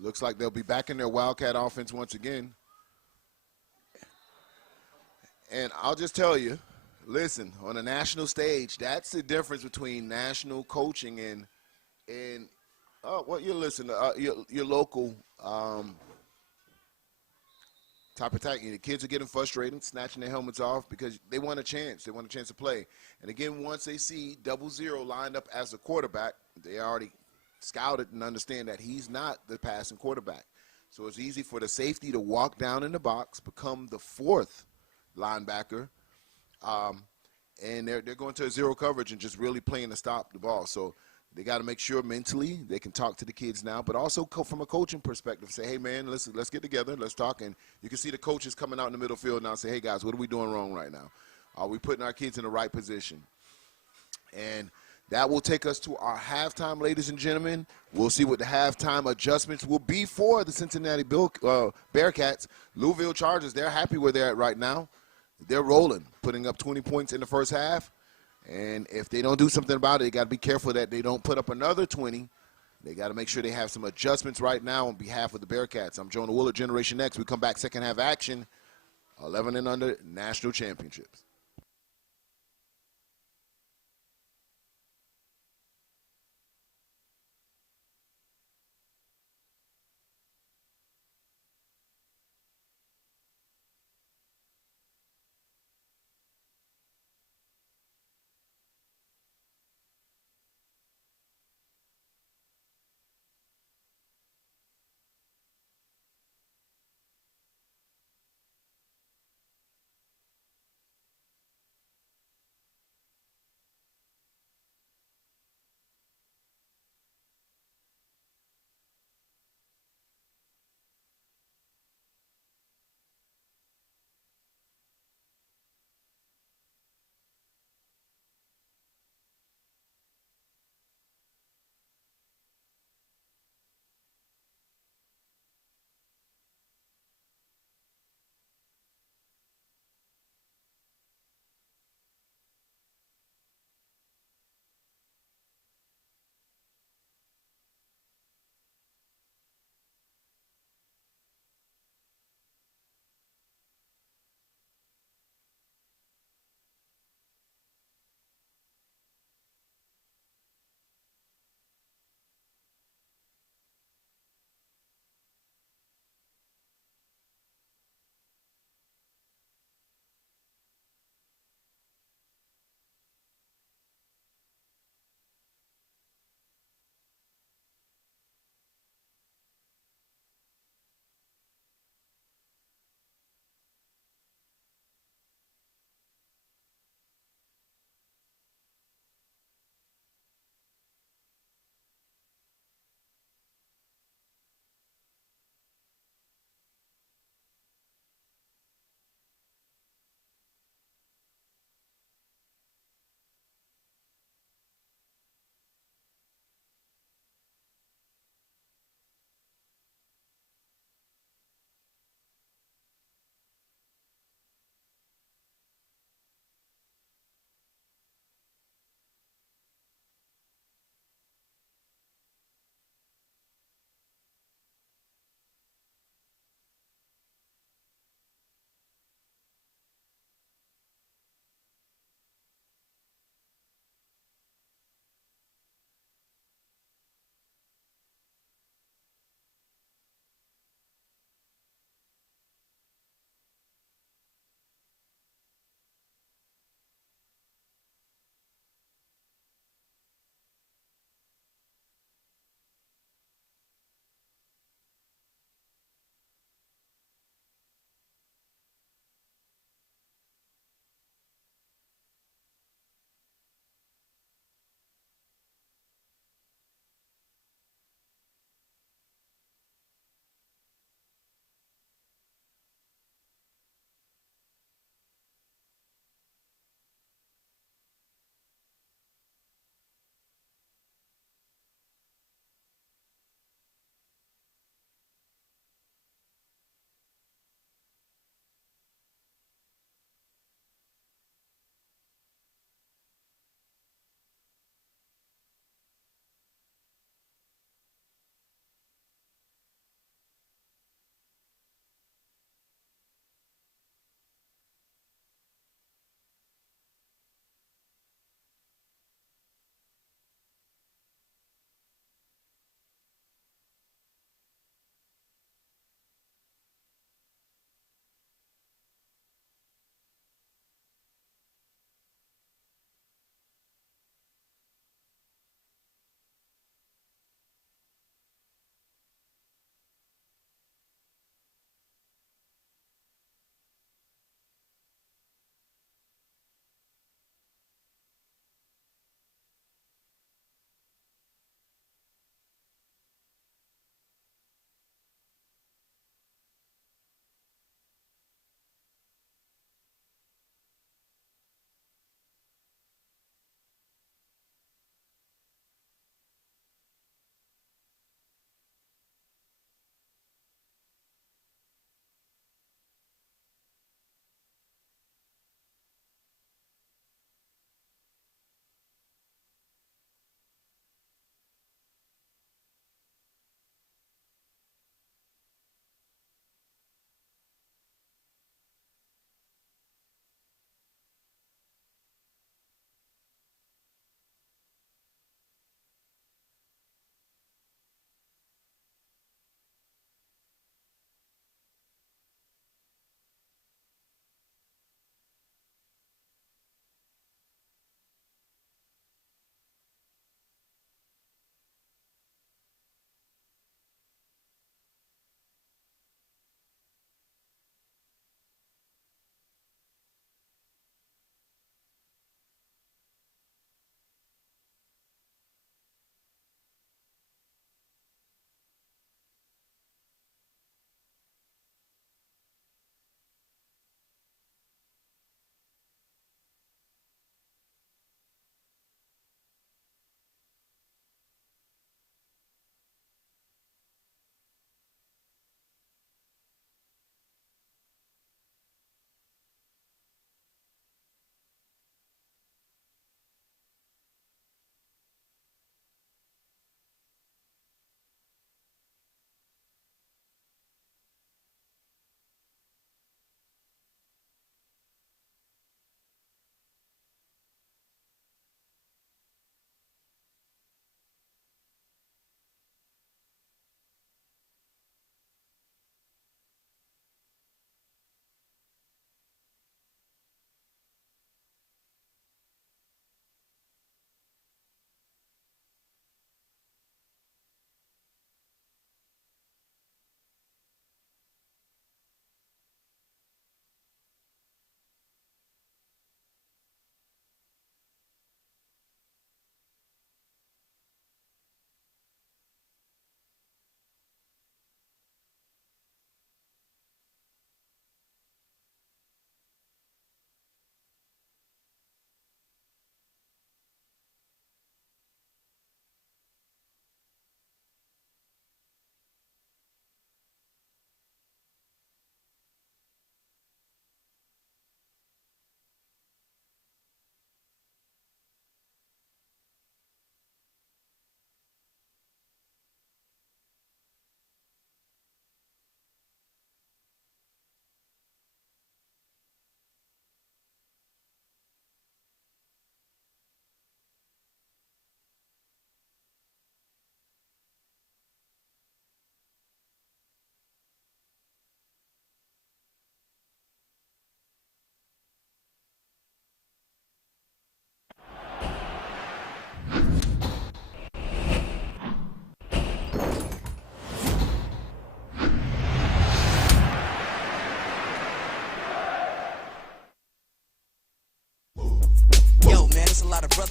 Looks like they'll be back in their Wildcat offense once again. And I'll just tell you, listen, on a national stage, that's the difference between national coaching and well, you listen, your local type of tactic. The kids are getting frustrated, snatching their helmets off because they want a chance. They want a chance to play. And again, once they see 00 lined up as a quarterback, they already scouted and understand that he's not the passing quarterback. So it's easy for the safety to walk down in the box, become the 4th linebacker, and they're going to a 0 coverage and just really playing to stop the ball. So they got to make sure mentally they can talk to the kids now, but also from a coaching perspective, say, hey, man, let's get together, let's talk. And you can see the coaches coming out in the middle field now and say, hey, guys, what are we doing wrong right now? Are we putting our kids in the right position? And that will take us to our halftime, ladies and gentlemen. We'll see what the halftime adjustments will be for the Cincinnati Bearcats. Louisville Chargers, they're happy where they're at right now. They're rolling, putting up 20 points in the first half. And if they don't do something about it, they got to be careful that they don't put up another 20. They got to make sure they have some adjustments right now on behalf of the Bearcats. I'm Jonah Willard, Generation X. We come back second half action 11 and under national championships.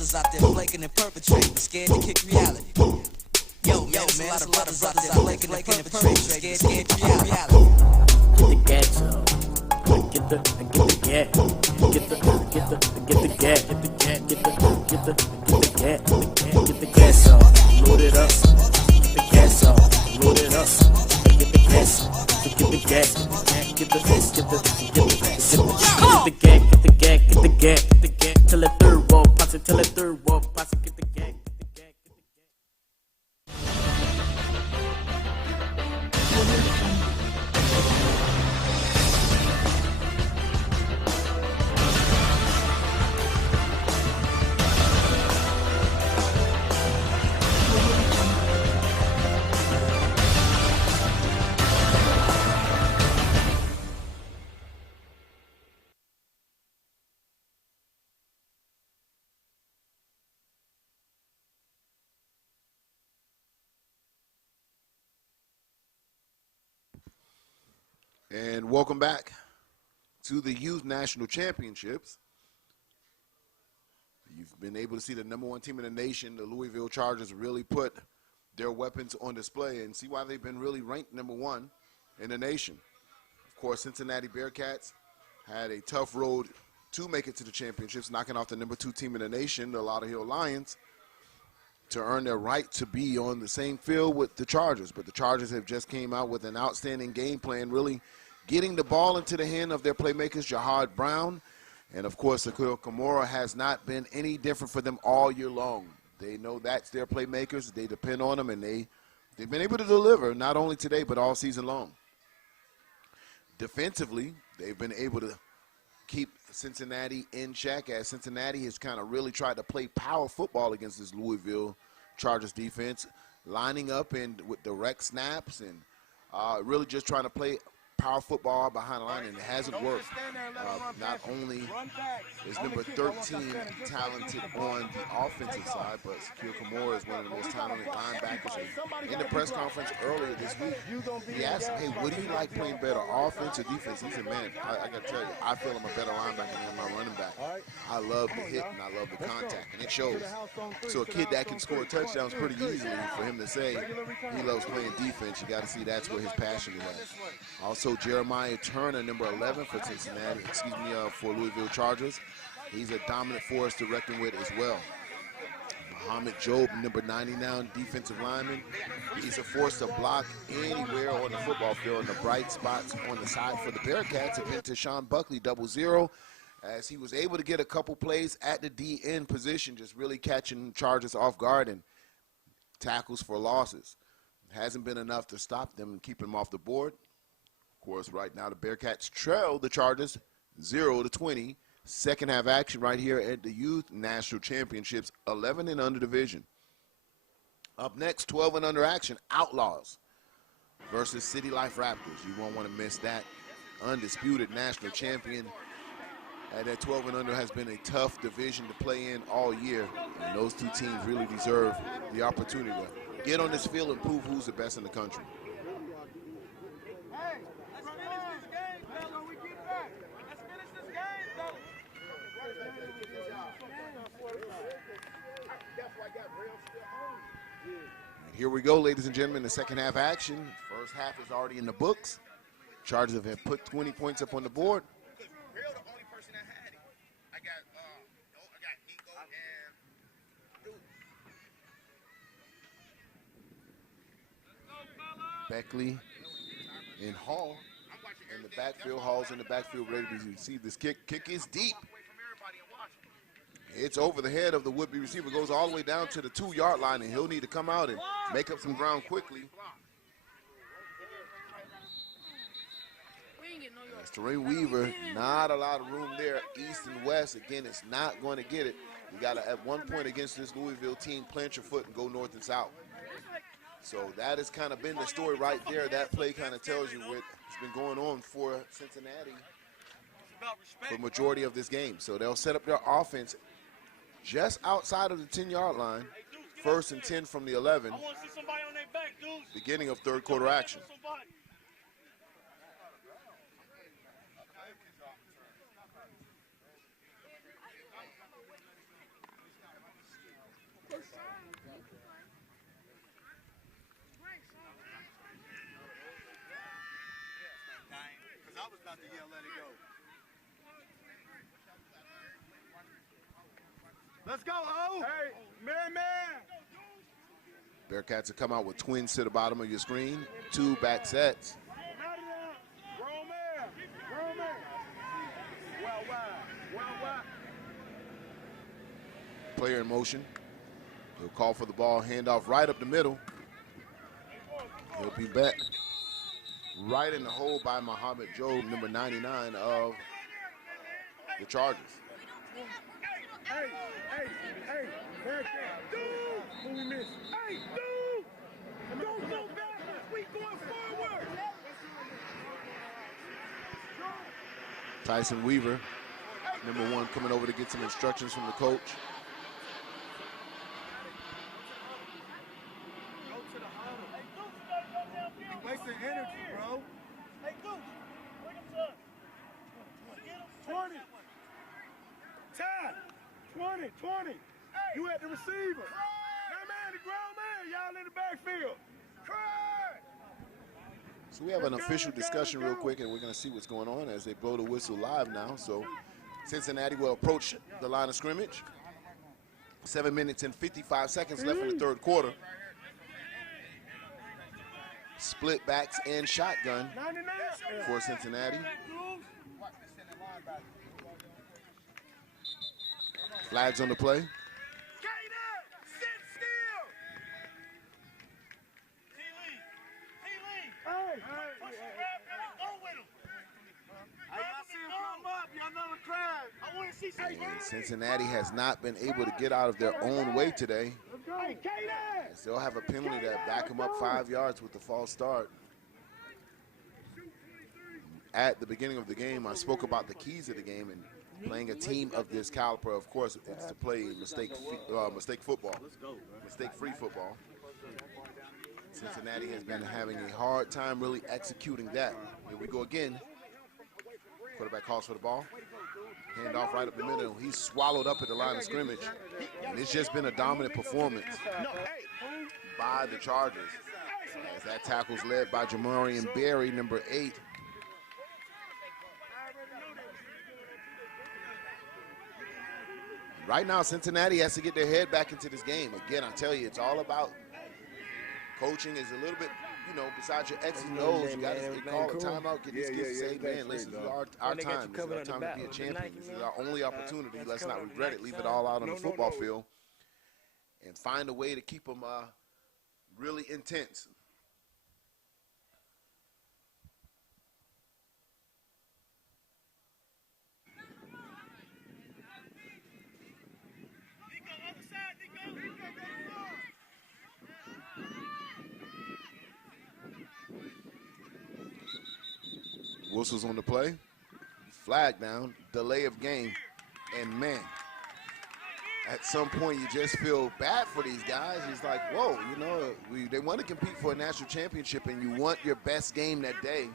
brothers out there flaking and perpetrating, scared to kick reality. Yo, man, a lot of brothers out there flaking and perpetrating, scared to kick reality. Get the gas up. Get the gas. Get the gas. Get the gas. Get the gas up. Load it up. Get the gas up. Load it up. Get the gas. Get the gas. Get the gas. Till the third wall pass it. Till the third wall pass it. Get the gas. And welcome back to the Youth National Championships. You've been able to see the #1 team in the nation, the Louisville Chargers, really put their weapons on display and see why they've been really ranked #1 in the nation. Of course, Cincinnati Bearcats had a tough road to make it to the championships, knocking off the #2 team in the nation, the Lauderhill Lions, to earn their right to be on the same field with the Chargers. But the Chargers have just came out with an outstanding game plan, really getting the ball into the hand of their playmakers, Jahad Brown. And, of course, Akil Kimura has not been any different for them all year long. They know that's their playmakers. They depend on them, and they've been able to deliver not only today but all season long. Defensively, they've been able to keep Cincinnati in check, as Cincinnati has kind of really tried to play power football against this Louisville Chargers defense, lining up and with direct snaps and really just trying to play power football behind the line, and it hasn't worked. Not only is number 13 talented on the offensive side, but Akil Kimura is one of the most talented linebackers. And in the press conference earlier this week, he asked him, hey, what do you like playing better, offense or defense? He said, man, I got to tell you, I feel I'm a better linebacker than my running back. I love the hit and I love the contact, and it shows. So a kid that can score touchdowns pretty easily, for him to say he loves playing defense, you got to see that's where his passion is at. Also, Jeremiah Turner, number 11 for Cincinnati, for Louisville Chargers. He's a dominant force to reckon with as well. Muhammad Job, number 99, defensive lineman. He's a force to block anywhere on the football field. And the bright spots on the side for the Bearcats have been to Sean Buckley, 00, as he was able to get a couple plays at the DN position, just really catching Chargers off guard and tackles for losses. It hasn't been enough to stop them and keep them off the board. Of course, right now the Bearcats trail the Chargers 0-20. Second half action right here at the Youth National Championships, 11 and under division. Up next, 12 and under action, Outlaws versus City Life Raptors. You won't want to miss that. Undisputed national champion. And that 12 and under has been a tough division to play in all year. And those two teams really deserve the opportunity to get on this field and prove who's the best in the country. Here we go, ladies and gentlemen, the second half action. First half is already in the books. Chargers have put 20 points up on the board. Beckley and Hall in the backfield. Hall's in the backfield ready to receive this kick. Kick is deep. It's over the head of the would-be receiver, goes all the way down to the 2-yard line, and he'll need to come out and make up some ground quickly. That's Terray Weaver, not a lot of room there, east and west. Again, it's not going to get it. You got to, at one point against this Louisville team, plant your foot and go north and south. So that has kind of been the story right there. That play kind of tells you what's been going on for Cincinnati for the majority of this game. So they'll set up their offense just outside of the 10-yard line, 1st and 10 from the 11, beginning of third quarter action. about to yell, let it go. Let's go, O. Hey, man. Bearcats will come out with twins to the bottom of your screen. 2 back sets. Grown man. Well wide. Player in motion. He'll call for the ball, handoff right up the middle. He'll be back right in the hole by Muhammad Job, number 99 of the Chargers. Hey, back there. Dude! Who we miss? Hey, dude! Don't go backwards. We going forward. Tyson Weaver, number 1, coming over to get some instructions from the coach. Wasting energy, bro. Hey, Goose, bring him to us. 20. Time. 20. You at the receiver. Man, the grown man. Y'all in the backfield. So we have an official discussion real quick, and we're going to see what's going on as they blow the whistle live now. So Cincinnati will approach the line of scrimmage. 7 minutes and 55 seconds left in the third quarter. Split backs and shotgun for Cincinnati. Flags on the play. And Cincinnati has not been able to get out of their own way today, as they'll have a penalty that back them up 5 yards with the false start. At the beginning of the game, I spoke about the keys of the game, and playing a team of this caliber, of course, it's to play mistake football, mistake-free football. Cincinnati has been having a hard time really executing that. Here we go again. Quarterback calls for the ball. Hand off right up the middle. He's swallowed up at the line of scrimmage. And it's just been a dominant performance by the Chargers. As that tackle's led by Jamarian Berry, number 8. Right now, Cincinnati has to get their head back into this game. Again, I tell you, it's all about coaching is a little bit, you know, besides your X's and O's, you got to call a timeout, get these kids to say, man, listen, this is our time. This is our time to be a champion. This is our only opportunity. Let's not regret it. Leave it all out on the football field and find a way to keep them really intense. Whistles on the play, flag down, delay of game, and man, at some point you just feel bad for these guys. It's like, whoa, you know, they want to compete for a national championship, and you want your best game that day,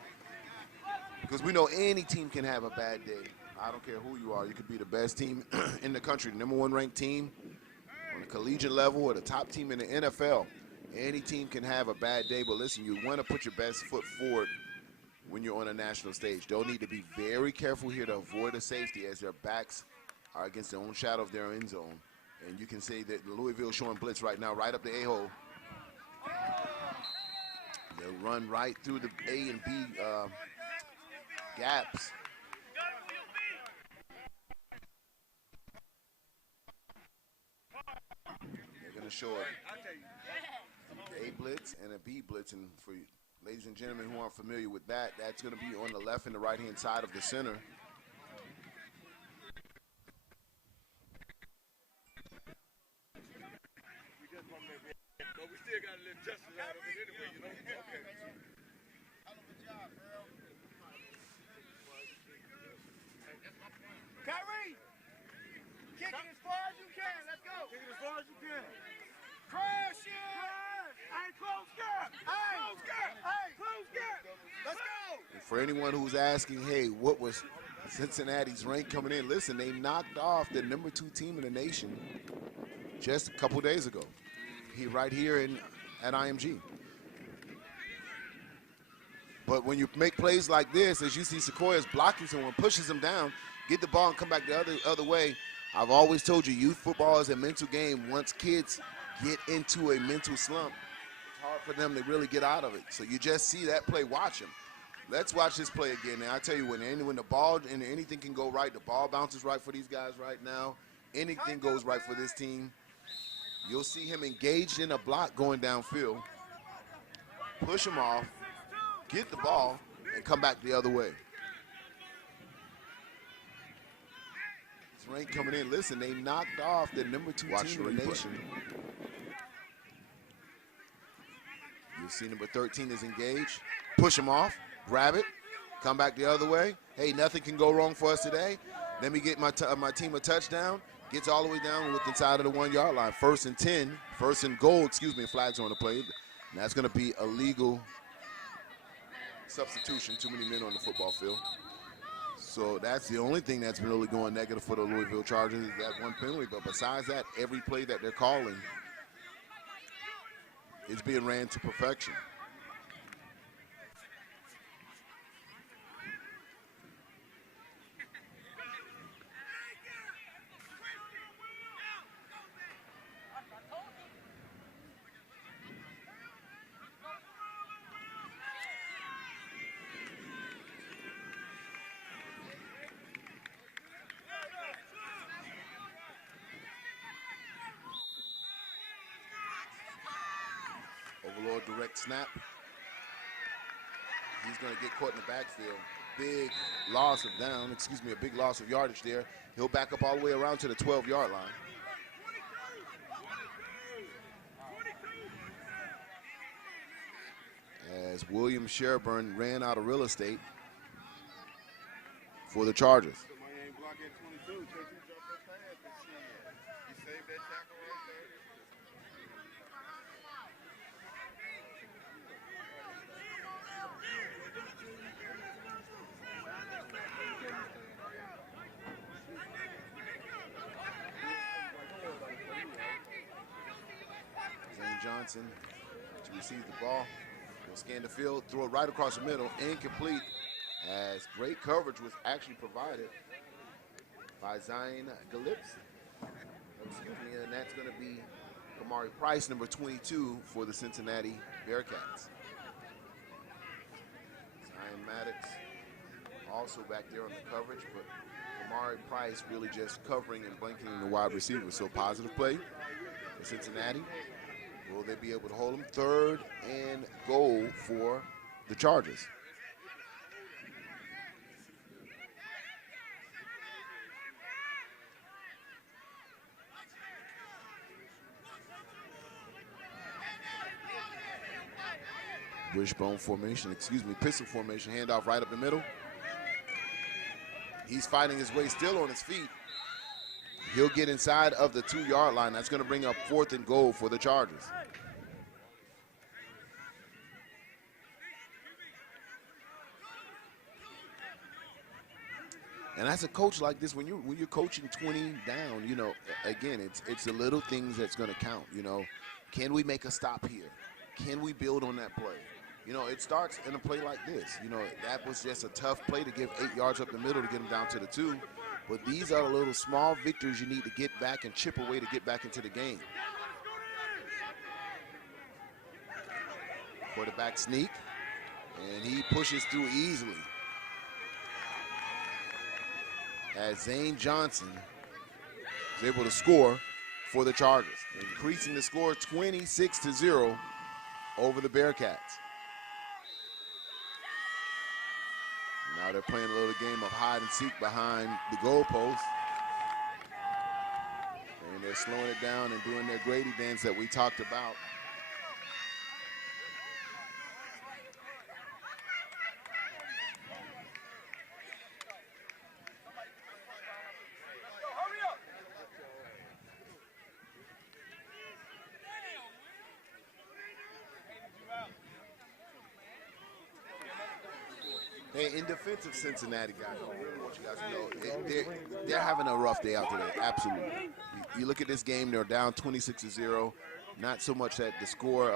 because we know any team can have a bad day. I don't care who you are. You could be the best team in the country, the number 1 ranked team on the collegiate level or the top team in the NFL. Any team can have a bad day, but listen, you want to put your best foot forward when you're on a national stage. They'll need to be very careful here to avoid a safety, as their backs are against their own shadow of their end zone. And you can see that Louisville showing blitz right now, right up the A-hole. They'll run right through the A and B gaps. They're going to show a A blitz and a B blitz, and for you, ladies and gentlemen who aren't familiar with that, that's going to be on the left and the right-hand side of the center. But we still got a little justice out of it anyway, you know? Okay. Kyrie, kick it as far as you can. Let's go. Kick it as far as you can. Crash it. Hey, close gap. Hey, close gap. Hey, close gap. Let's go. And for anyone who's asking, hey, what was Cincinnati's rank coming in? Listen, they knocked off the number 2 team in the nation just a couple days ago. Right here at IMG. But when you make plays like this, as you see Sequoia's blocking someone, pushes him down, get the ball and come back the other way. I've always told you, youth football is a mental game. Once kids get into a mental slump, it's hard for them to really get out of it. So you just see that play, watch him. Let's watch this play again. Now, I tell you, when the ball and anything can go right, the ball bounces right for these guys right now, anything goes right for this team. You'll see him engaged in a block going downfield, push him off, get the ball, and come back the other way. It's Rank coming in. Listen, they knocked off the number 2 team in the nation. You'll see number 13 is engaged. Push him off, grab it, come back the other way. Hey, nothing can go wrong for us today. Let me get my team a touchdown. Gets all the way down with inside of the 1 yard line. First and goal, flags on the play. And that's going to be a legal substitution. Too many men on the football field. So that's the only thing that's really going negative for the Louisville Chargers is that one penalty. But besides that, every play that they're calling is being ran to perfection. Overlord direct snap. He's going to get caught in the backfield. Big loss of a big loss of yardage there. He'll back up all the way around to the 12-yard line. As William Sherburne ran out of real estate for the Chargers. Johnson to receive the ball. He'll scan the field, throw it right across the middle, incomplete, as great coverage was actually provided by Zion Galips. And that's going to be Kamari Price, number 22 for the Cincinnati Bearcats. Zion Maddox also back there on the coverage, but Kamari Price really just covering and blanketing the wide receiver. So positive play for Cincinnati. Will they be able to hold him? 3rd and goal for the Chargers. Wishbone formation, pistol formation, handoff right up the middle. He's fighting his way still on his feet. He'll get inside of the 2-yard line. That's going to bring up 4th and goal for the Chargers. And as a coach like this, when you're coaching 20 down, you know, again, it's the little things that's going to count. You know, can we make a stop here? Can we build on that play? You know, it starts in a play like this. You know, that was just a tough play to give 8 yards up the middle to get them down to the 2. But these are the little small victories you need to get back and chip away to get back into the game. Quarterback sneak, and he pushes through easily. As Zane Johnson is able to score for the Chargers, increasing the score 26-0 over the Bearcats. Now they're playing a little game of hide and seek behind the goalpost. And they're slowing it down and doing their Grady dance that we talked about. Hey, in defense of Cincinnati, guys, I really want you guys to know they're having a rough day out today. Absolutely. You look at this game; they're down 26-0. Not so much that the score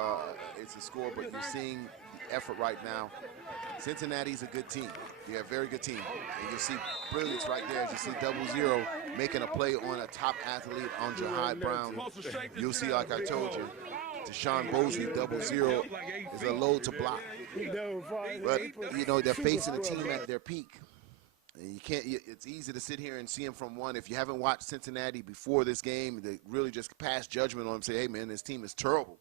it's a score, but you're seeing effort right now. Cincinnati's a good team. They're a very good team. And you'll see brilliance right there as you see 00 making a play on a top athlete on Jahide Brown. You'll see, like I told you, Deshaun Bosley, 00 is a load to block. But, you know, they're facing a team at their peak. And you can't, it's easy to sit here and see them from one. If you haven't watched Cincinnati before this game, they really just pass judgment on them, say, hey, man, this team is terrible.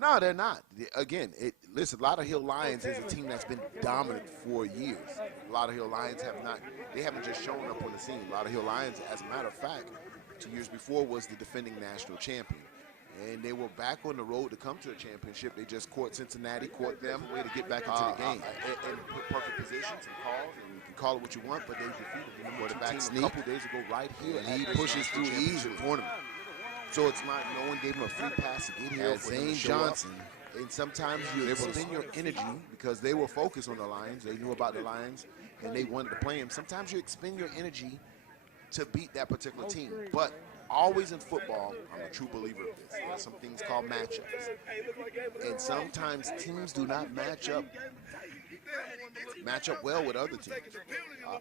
No, they're not. Again, listen, Lauder Hill Lions is a team that's been dominant for years. Lauder Hill Lions haven't just shown up on the scene. Lauder Hill Lions, as a matter of fact, 2 years before was the defending national champion. And they were back on the road to come to a championship. They just caught Cincinnati, caught them, way to get back into the game. And put perfect positions and calls, and you can call it what you want, but they defeated them. Quarterback sneak a couple days ago right here, and he pushes through easy tournament. So it's not, no one gave him a free pass to get here. Zane Johnson, and sometimes you expend your energy because they were focused on the Lions. They knew about the Lions, and they wanted to play him. Sometimes you expend your energy to beat that particular team. But always in football, I'm a true believer of this. There are some things called matchups. And sometimes teams do not match up well with other teams.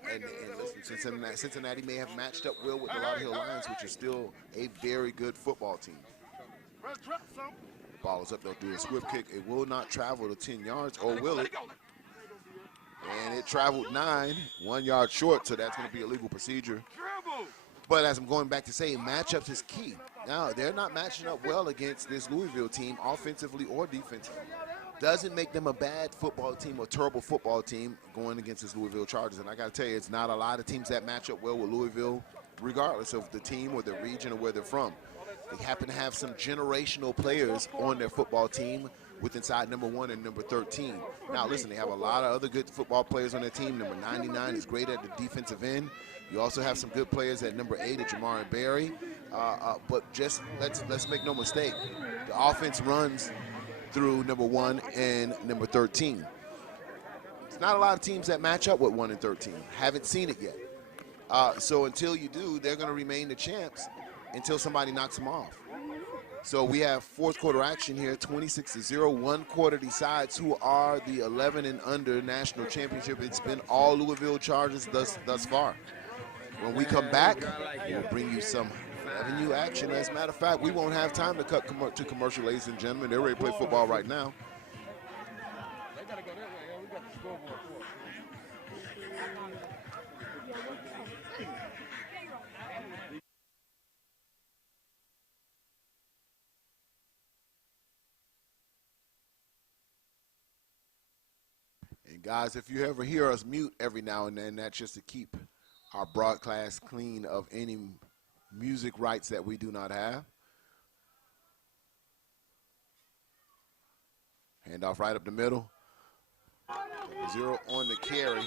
And listen, Cincinnati may have matched up well with the Lauder Hill Lions, which is still a very good football team. Ball is up, they'll do a swift kick. It will not travel to 10 yards, or will it? And it traveled 9, 1 yard short, so that's going to be a legal procedure. But as I'm going back to say, matchups is key. Now, they're not matching up well against this Louisville team, offensively or defensively. Doesn't make them a bad football team or terrible football team going against this Louisville Chargers. And I got to tell you, it's not a lot of teams that match up well with Louisville, regardless of the team or the region or where they're from. They happen to have some generational players on their football team with inside number 1 and number 13. Now, listen, they have a lot of other good football players on their team. Number 99 is great at the defensive end. You also have some good players at number 8 at Jamari Berry. But just let's make no mistake, the offense runs through number 1 and number 13. It's not a lot of teams that match up with 1 and 13. Haven't seen it yet. So until you do, they're going to remain the champs until somebody knocks them off. So we have fourth quarter action here, 26-0. 1 quarter decides who are the 11 and under national championship. It's been all Louisville Chargers thus far. When we come back, we'll bring you some 11U action. As a matter of fact, we won't have time to cut to commercial, ladies and gentlemen. They're ready to play football right now. And guys, if you ever hear us mute every now and then, that's just to keep our broadcast clean of any music rights that we do not have. Handoff right up the middle. 0 on the carry.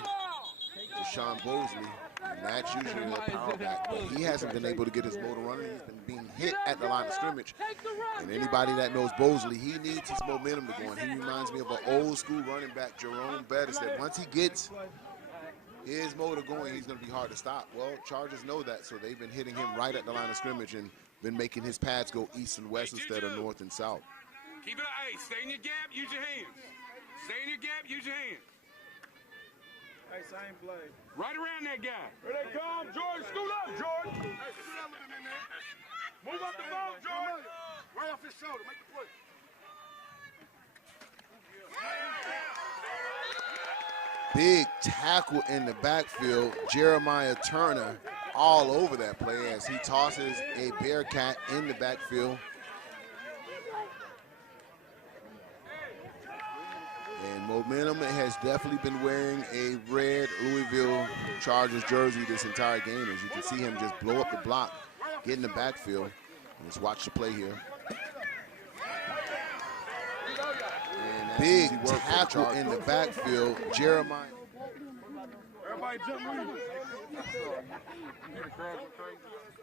Deshaun Bosley. And that's usually a power back. But he hasn't been able to get his motor running. He's been being hit at the line of scrimmage. And anybody that knows Bosley, he needs his momentum to go on. He reminds me of an old school running back, Jerome Bettis, that once he gets his motor going, he's going to be hard to stop. Well, Chargers know that, so they've been hitting him right at the line of scrimmage and been making his pads go east and west instead of north and south. Keep it at 8. Stay in your gap, use your hands. Stay in your gap, use your hands. Hey, same play. Right around that guy. Here they come, Jordan. Scoot up, Jordan. Hey, scoot up with him in there. Move up the ball, Jordan. Right off his shoulder. Make the play. Big tackle in the backfield. Jeremiah Turner all over that play as he tosses a Bearcat in the backfield. And momentum has definitely been wearing a red Louisville Chargers jersey this entire game. As you can see him just blow up the block, get in the backfield. Let's watch the play here. Big tackle in the backfield. Jeremiah. Everybody jump with you.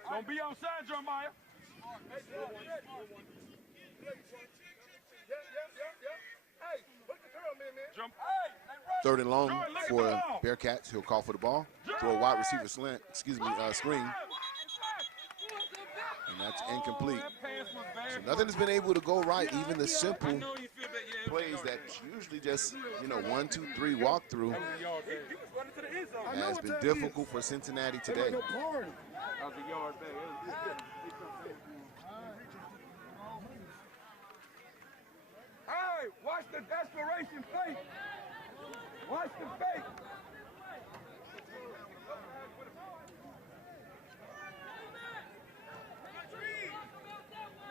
Don't be outside, Jeremiah. Third and long for Bearcats. He'll call for the ball. Throw a wide receiver screen. And that's incomplete. So nothing has been able to go right. Even the simple plays that usually just, 1, 2, 3 walk through has been difficult for Cincinnati today. Hey, watch the desperation fake. Watch the fake.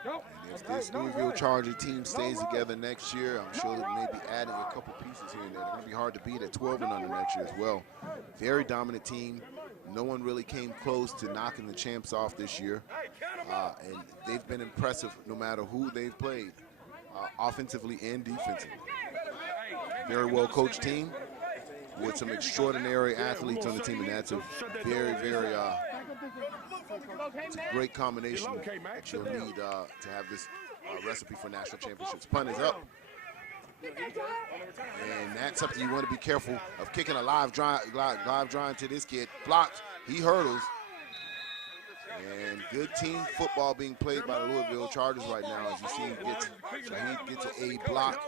And if this Louisville Charger team stays together next year, I'm sure they may be adding a couple pieces here and there. They're going to be hard to beat at 12 and under next year as well. Very dominant team. No one really came close to knocking the champs off this year. And they've been impressive no matter who they've played, offensively and defensively. Very well coached team with some extraordinary athletes on the team, and that's a very, very it's a great combination that you'll need to have this recipe for national championships. Punt is up. And that's something you want to be careful of, kicking a live drive to this kid. Blocked, he hurdles. And good team football being played by the Louisville Chargers right now. As you see, Shaheed gets a block.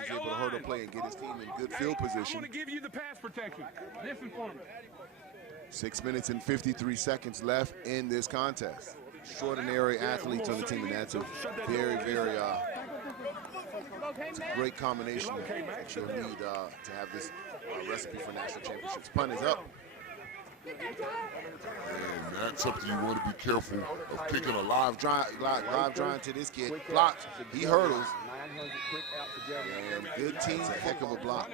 He's able to hurdle play and get his team in good field position. 6 minutes and 53 seconds left in this contest. Extraordinary athletes on the team, and that's a very, very it's a great combination that you'll need to have this recipe for national championships. Punt is up. And that's something you want to be careful of, kicking a live drive to this kid. Blocked, he hurdles. And good team, a heck of a block.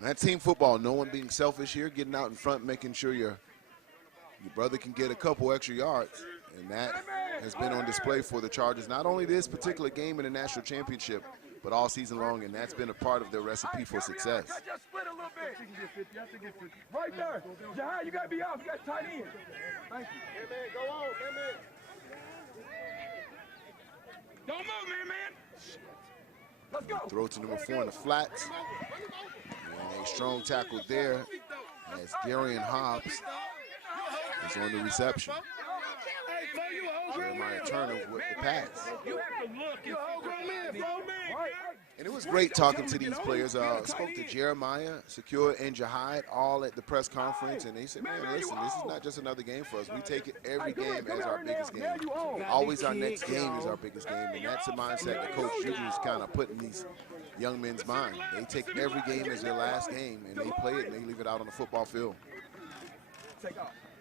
That team football, no one being selfish here, getting out in front, making sure your brother can get a couple extra yards. And that has been on display for the Chargers, not only this particular game in the national championship, but all season long, and that's been a part of their recipe for success. Right there. Jahai, you got to be off. You got to tight end. Thank you. Hey, man, go on. Hey, man. Don't move, man. Let's go. Throw to number 4 in the flats. And a strong tackle there as Darian Hobbs is on the reception. Jeremiah Turner with the pass. And it was great talking to these players. Spoke to Jeremiah, Secure, and Jahide all at the press conference, and they said, man, listen, this is not just another game for us. We take it every game as our biggest game. Always our next game is our biggest game, and that's the mindset that Coach Juju is kind of putting these young men's mind. They take every game as their last game, and they play it, and they leave it out on the football field.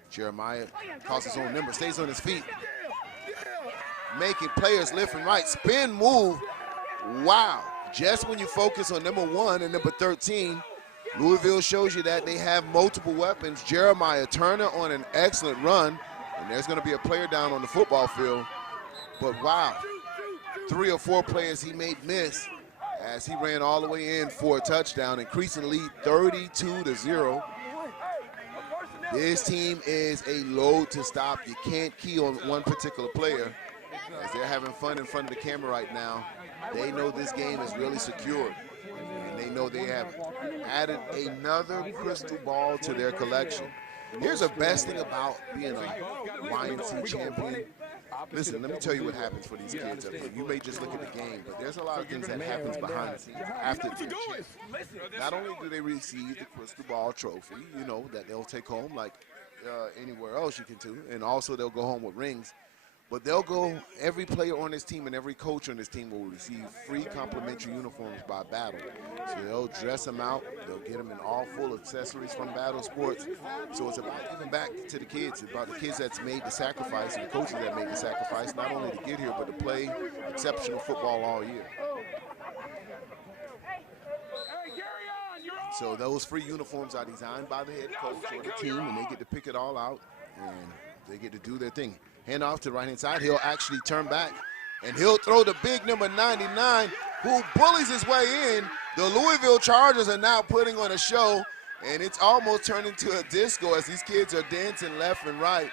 Jeremiah calls his own number, stays on his feet, making players left and right. Spin move. Wow. Just when you focus on number 1 and number 13, Louisville shows you that they have multiple weapons. Jeremiah Turner on an excellent run, and there's going to be a player down on the football field. But wow, 3 or 4 players he made miss as he ran all the way in for a touchdown, increasing the lead 32-0. This team is a load to stop. You can't key on one particular player. As they're having fun in front of the camera right now, they know this game is really secured. And they know they have added another crystal ball to their collection. Here's the best thing about being a YNC champion. Listen, let me tell you what happens for these kids up here. You may just look at the game, but there's a lot of things that happens behind the scenes after the game. Not only do they receive the crystal ball trophy, you know, that they'll take home like anywhere else you can do, and also they'll go home with rings. But they'll go, every player on this team and every coach on this team will receive free complimentary uniforms by Battle. So they'll dress them out, they'll get them in all full accessories from Battle Sports. So it's about giving back to the kids, it's about the kids that's made the sacrifice and the coaches that made the sacrifice, not only to get here, but to play exceptional football all year. So those free uniforms are designed by the head coach or the team, and they get to pick it all out, and they get to do their thing. Hand off to the right-hand side. He'll actually turn back, and he'll throw the big number 99, who bullies his way in. The Louisville Chargers are now putting on a show, and it's almost turned into a disco as these kids are dancing left and right.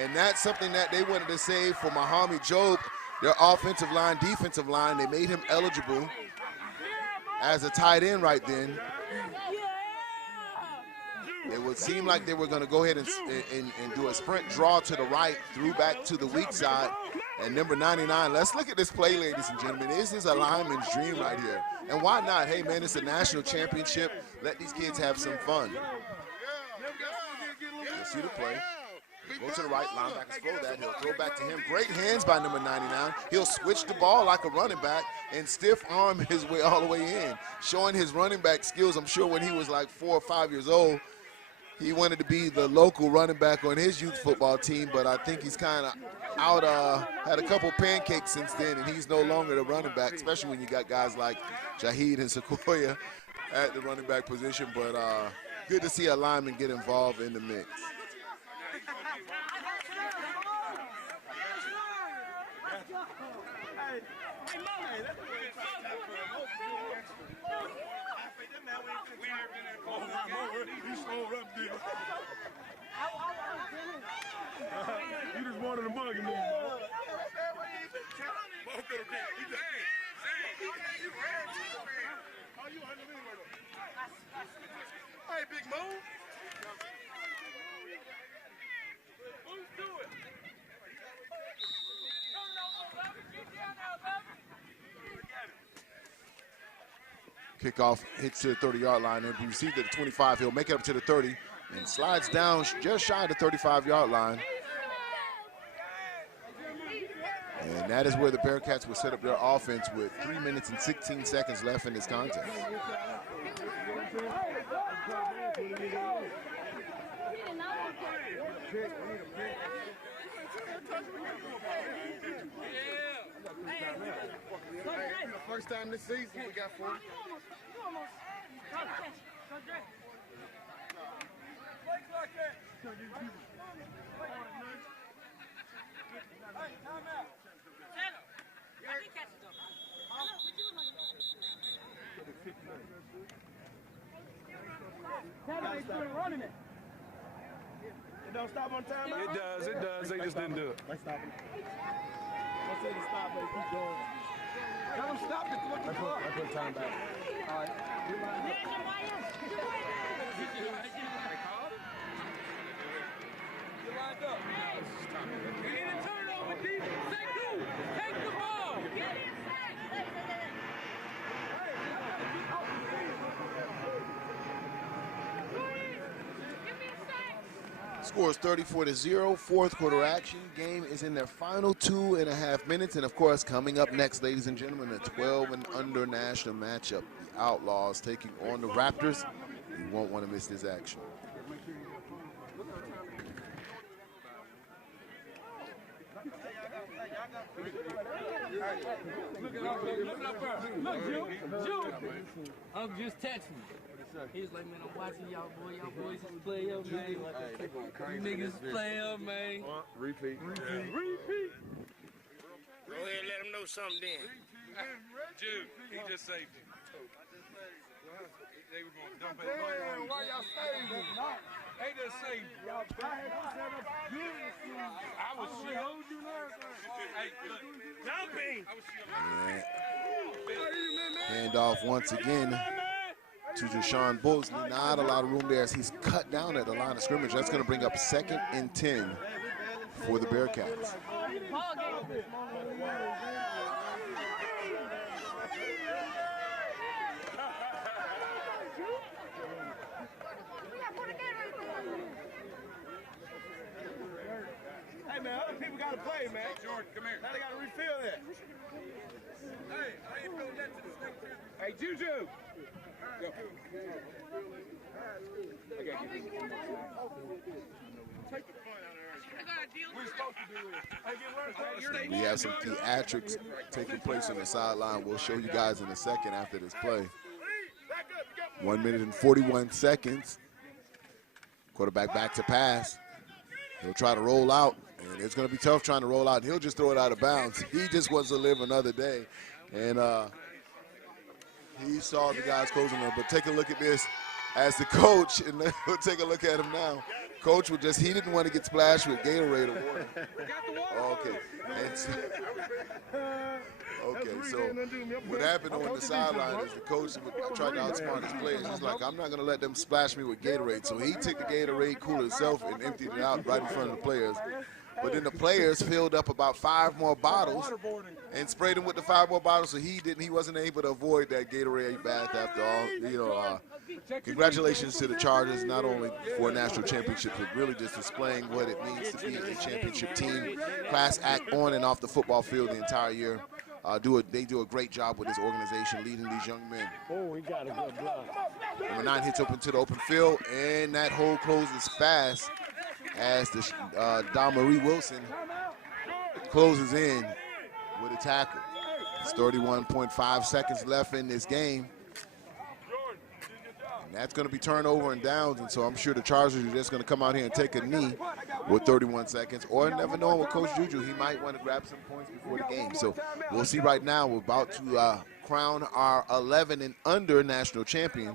And that's something that they wanted to save for Mahami Job, their offensive line, defensive line. They made him eligible as a tight end right then. It would seem like they were going to go ahead and do a sprint draw to the right, threw back to the weak side. And number 99, let's look at this play, ladies and gentlemen. This is a lineman's dream right here. And why not? Hey, man, it's a national championship. Let these kids have some fun. You'll see the play. Go to the right, linebackers throw that. He'll throw back to him. Great hands by number 99. He'll switch the ball like a running back and stiff arm his way all the way in, showing his running back skills. I'm sure when he was like 4 or 5 years old, he wanted to be the local running back on his youth football team, but I think he's kind of out, had a couple pancakes since then, and he's no longer the running back, especially when you got guys like Jaheed and Sequoia at the running back position. But good to see a lineman get involved in the mix. You just wanted a mug in there. Hey, Big Mo. Kickoff hits to the 30-yard line, and he received at the 25. He'll make it up to the 30 and slides down just shy of the 35-yard line. And that is where the Bearcats will set up their offense with 3 minutes and 16 seconds left in this contest. The first time this season we got 4. Running it. It don't stop on time. It does. It does. They just didn't do it. Let's stop it. Let's say to stop, but keep going. Tell them stop the clock. I put time back. All right. You lined up. We need a turnover, defense. Take the ball. Score is 34-0, fourth quarter action. Game is in their final 2.5 minutes. And of course, coming up next, ladies and gentlemen, a 12 and under national matchup. The Outlaws taking on the Raptors. You won't want to miss this action. Look, Joe. I'm just texting. He was like, man, I'm watching y'all boys just play up, man. You niggas play up, man. Repeat. Go ahead, let him know something then. Jude, he just saved it. They were going to dump it. Why y'all saved it? They just saved it. I was shit. Hey, look. Jumping. Handoff once again to Deshaun Bosley. Not a lot of room there as he's cut down at the line of scrimmage. That's going to bring up 2nd and 10 for the Bearcats. Hey, man, other people got to play, man. Jordan, come here. Now they got to refill that. Hey, I ain't feeling that to the state champion. Hey, Juju. Go. Take the fun out of there. We're supposed to do this. We have some theatrics taking place on the sideline. We'll show you guys in a second after this play. 1 minute and 41 seconds. Quarterback back to pass. He'll try to roll out, and it's going to be tough trying to roll out. He'll just throw it out of bounds. He just wants to live another day. And he saw the guys closing him. But take a look at this as the coach, and we'll take a look at him now. Coach would he didn't want to get splashed with Gatorade or water. Okay. So what happened on the sideline is the coach would try to outsmart his players. He's like, I'm not going to let them splash me with Gatorade. So he took the Gatorade cooler himself and emptied it out right in front of the players. But then the players filled up about 5 more bottles and sprayed him with the 5 more bottles. So he wasn't able to avoid that Gatorade bath after all. Congratulations to the Chargers, not only for a national championship, but really just displaying what it means to be a championship team. Class act on and off the football field the entire year. They do a great job with this organization, leading these young men. Oh, he got a good block. Number 9 hits open to the open field, and that hole closes fast as the Marie Wilson closes in with a tackle. It's 31.5 seconds left in this game. And that's going to be turnover and downs, and so I'm sure the Chargers are just going to come out here and take a knee with 31 seconds. Or never know with Coach Juju, he might want to grab some points before the game. So we'll see right now. We're about to crown our 11 and under national champion.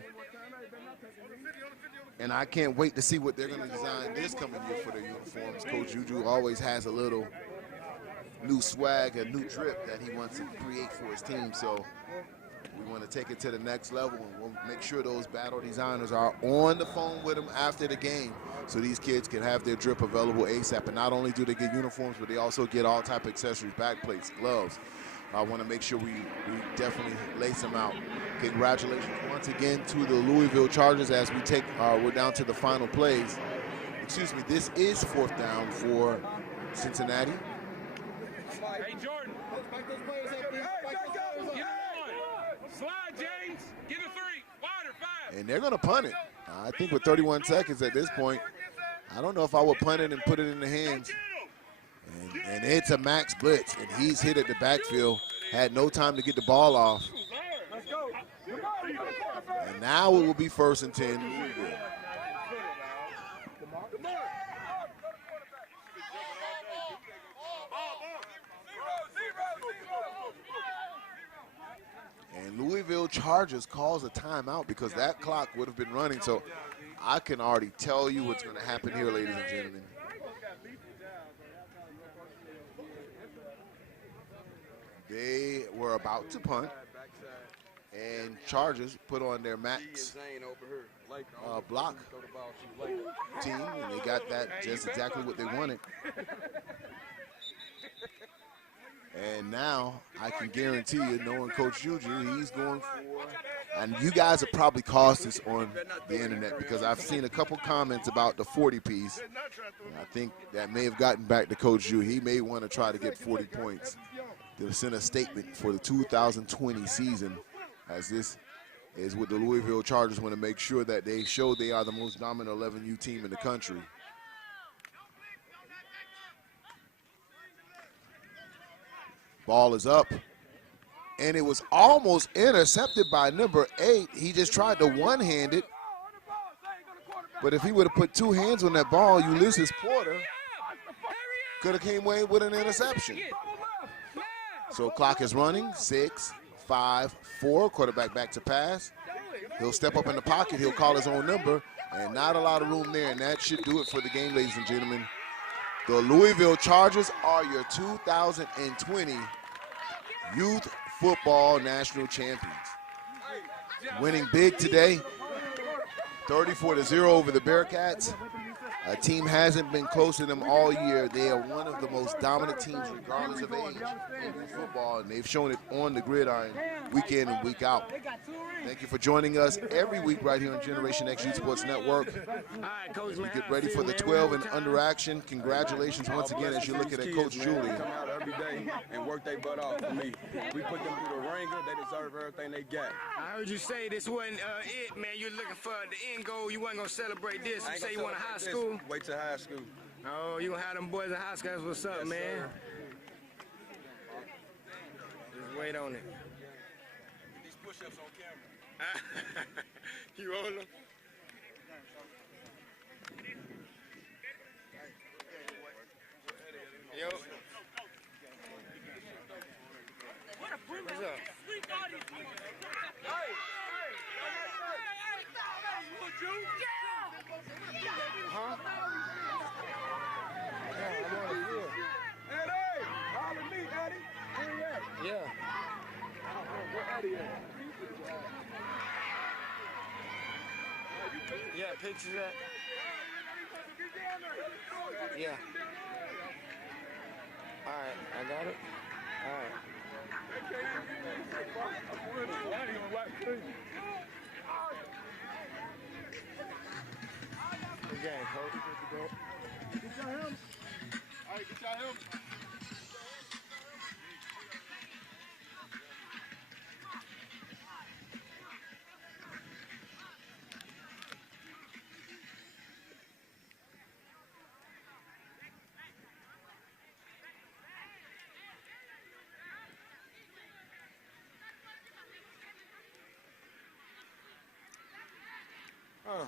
And I can't wait to see what they're going to design this coming year for their uniforms. Coach Juju always has a little new swag, a new drip that he wants to create for his team. So we want to take it to the next level, and we'll make sure those battle designers are on the phone with them after the game so these kids can have their drip available ASAP. And not only do they get uniforms, but they also get all type of accessories, backplates, gloves. I want to make sure we definitely lace them out. Congratulations once again to the Louisville Chargers as we're down to the final plays. Excuse me, this is 4th down for Cincinnati. Hey, Jordan. Slide, James. Give it 3. Wider, 5. And they're going to punt it. I think with 31 seconds at this point, I don't know if I would punt it and put it in the hands. And it's a max blitz, and he's hit at the backfield, had no time to get the ball off. And now it will be 1st and 10. Louisville. And Louisville Chargers calls a timeout because that clock would have been running. So I can already tell you what's going to happen here, ladies and gentlemen. They were about to punt, and Chargers put on their max block team, and they got that just exactly what they wanted. And now I can guarantee you, knowing Coach Juju, he's going for, and you guys have probably caused this on the internet because I've seen a couple comments about the 40 piece. And I think that may have gotten back to Coach Juju. He may want to try to get 40 points. They'll send a statement for the 2020 season, as this is what the Louisville Chargers want to make sure that they show they are the most dominant 11U team in the country. Ball is up, and it was almost intercepted by number 8. He just tried to one-hand it, but if he would have put 2 hands on that ball, Ulysses Porter could have came away with an interception. So clock is running, 6, 5, 4, quarterback back to pass. He'll step up in the pocket, he'll call his own number, and not a lot of room there, and that should do it for the game, ladies and gentlemen. The Louisville Chargers are your 2020 Youth Football National Champions. Winning big today, 34-0 over the Bearcats. A team hasn't been close to them all year. They are one of the most dominant teams regardless of age in youth football, and they've shown it on the gridiron week in and week out. Thank you for joining us every week right here on Generation X Youth Sports Network. As we get ready for the 12 and under action, congratulations once again as you're looking at Coach Julian. Come out every day and work their butt off for me. We put them through the ringer. They deserve everything they got. I heard you say this wasn't it, man. You're looking for the end goal. You wasn't going to celebrate this. You say you want a high school? Wait till high school. Oh, you gonna have them boys in high school? That's what's up, yes, man. Sir. Just wait on it. These push-ups on camera. You roll them? Yo. What's up? Huh? got pictures at? Yeah. All right, I got it. All right. Good game, coach. Get y'all him. All right, get y'all him. Huh.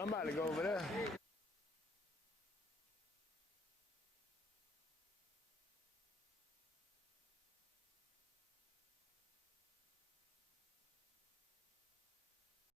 I'm about to go over there.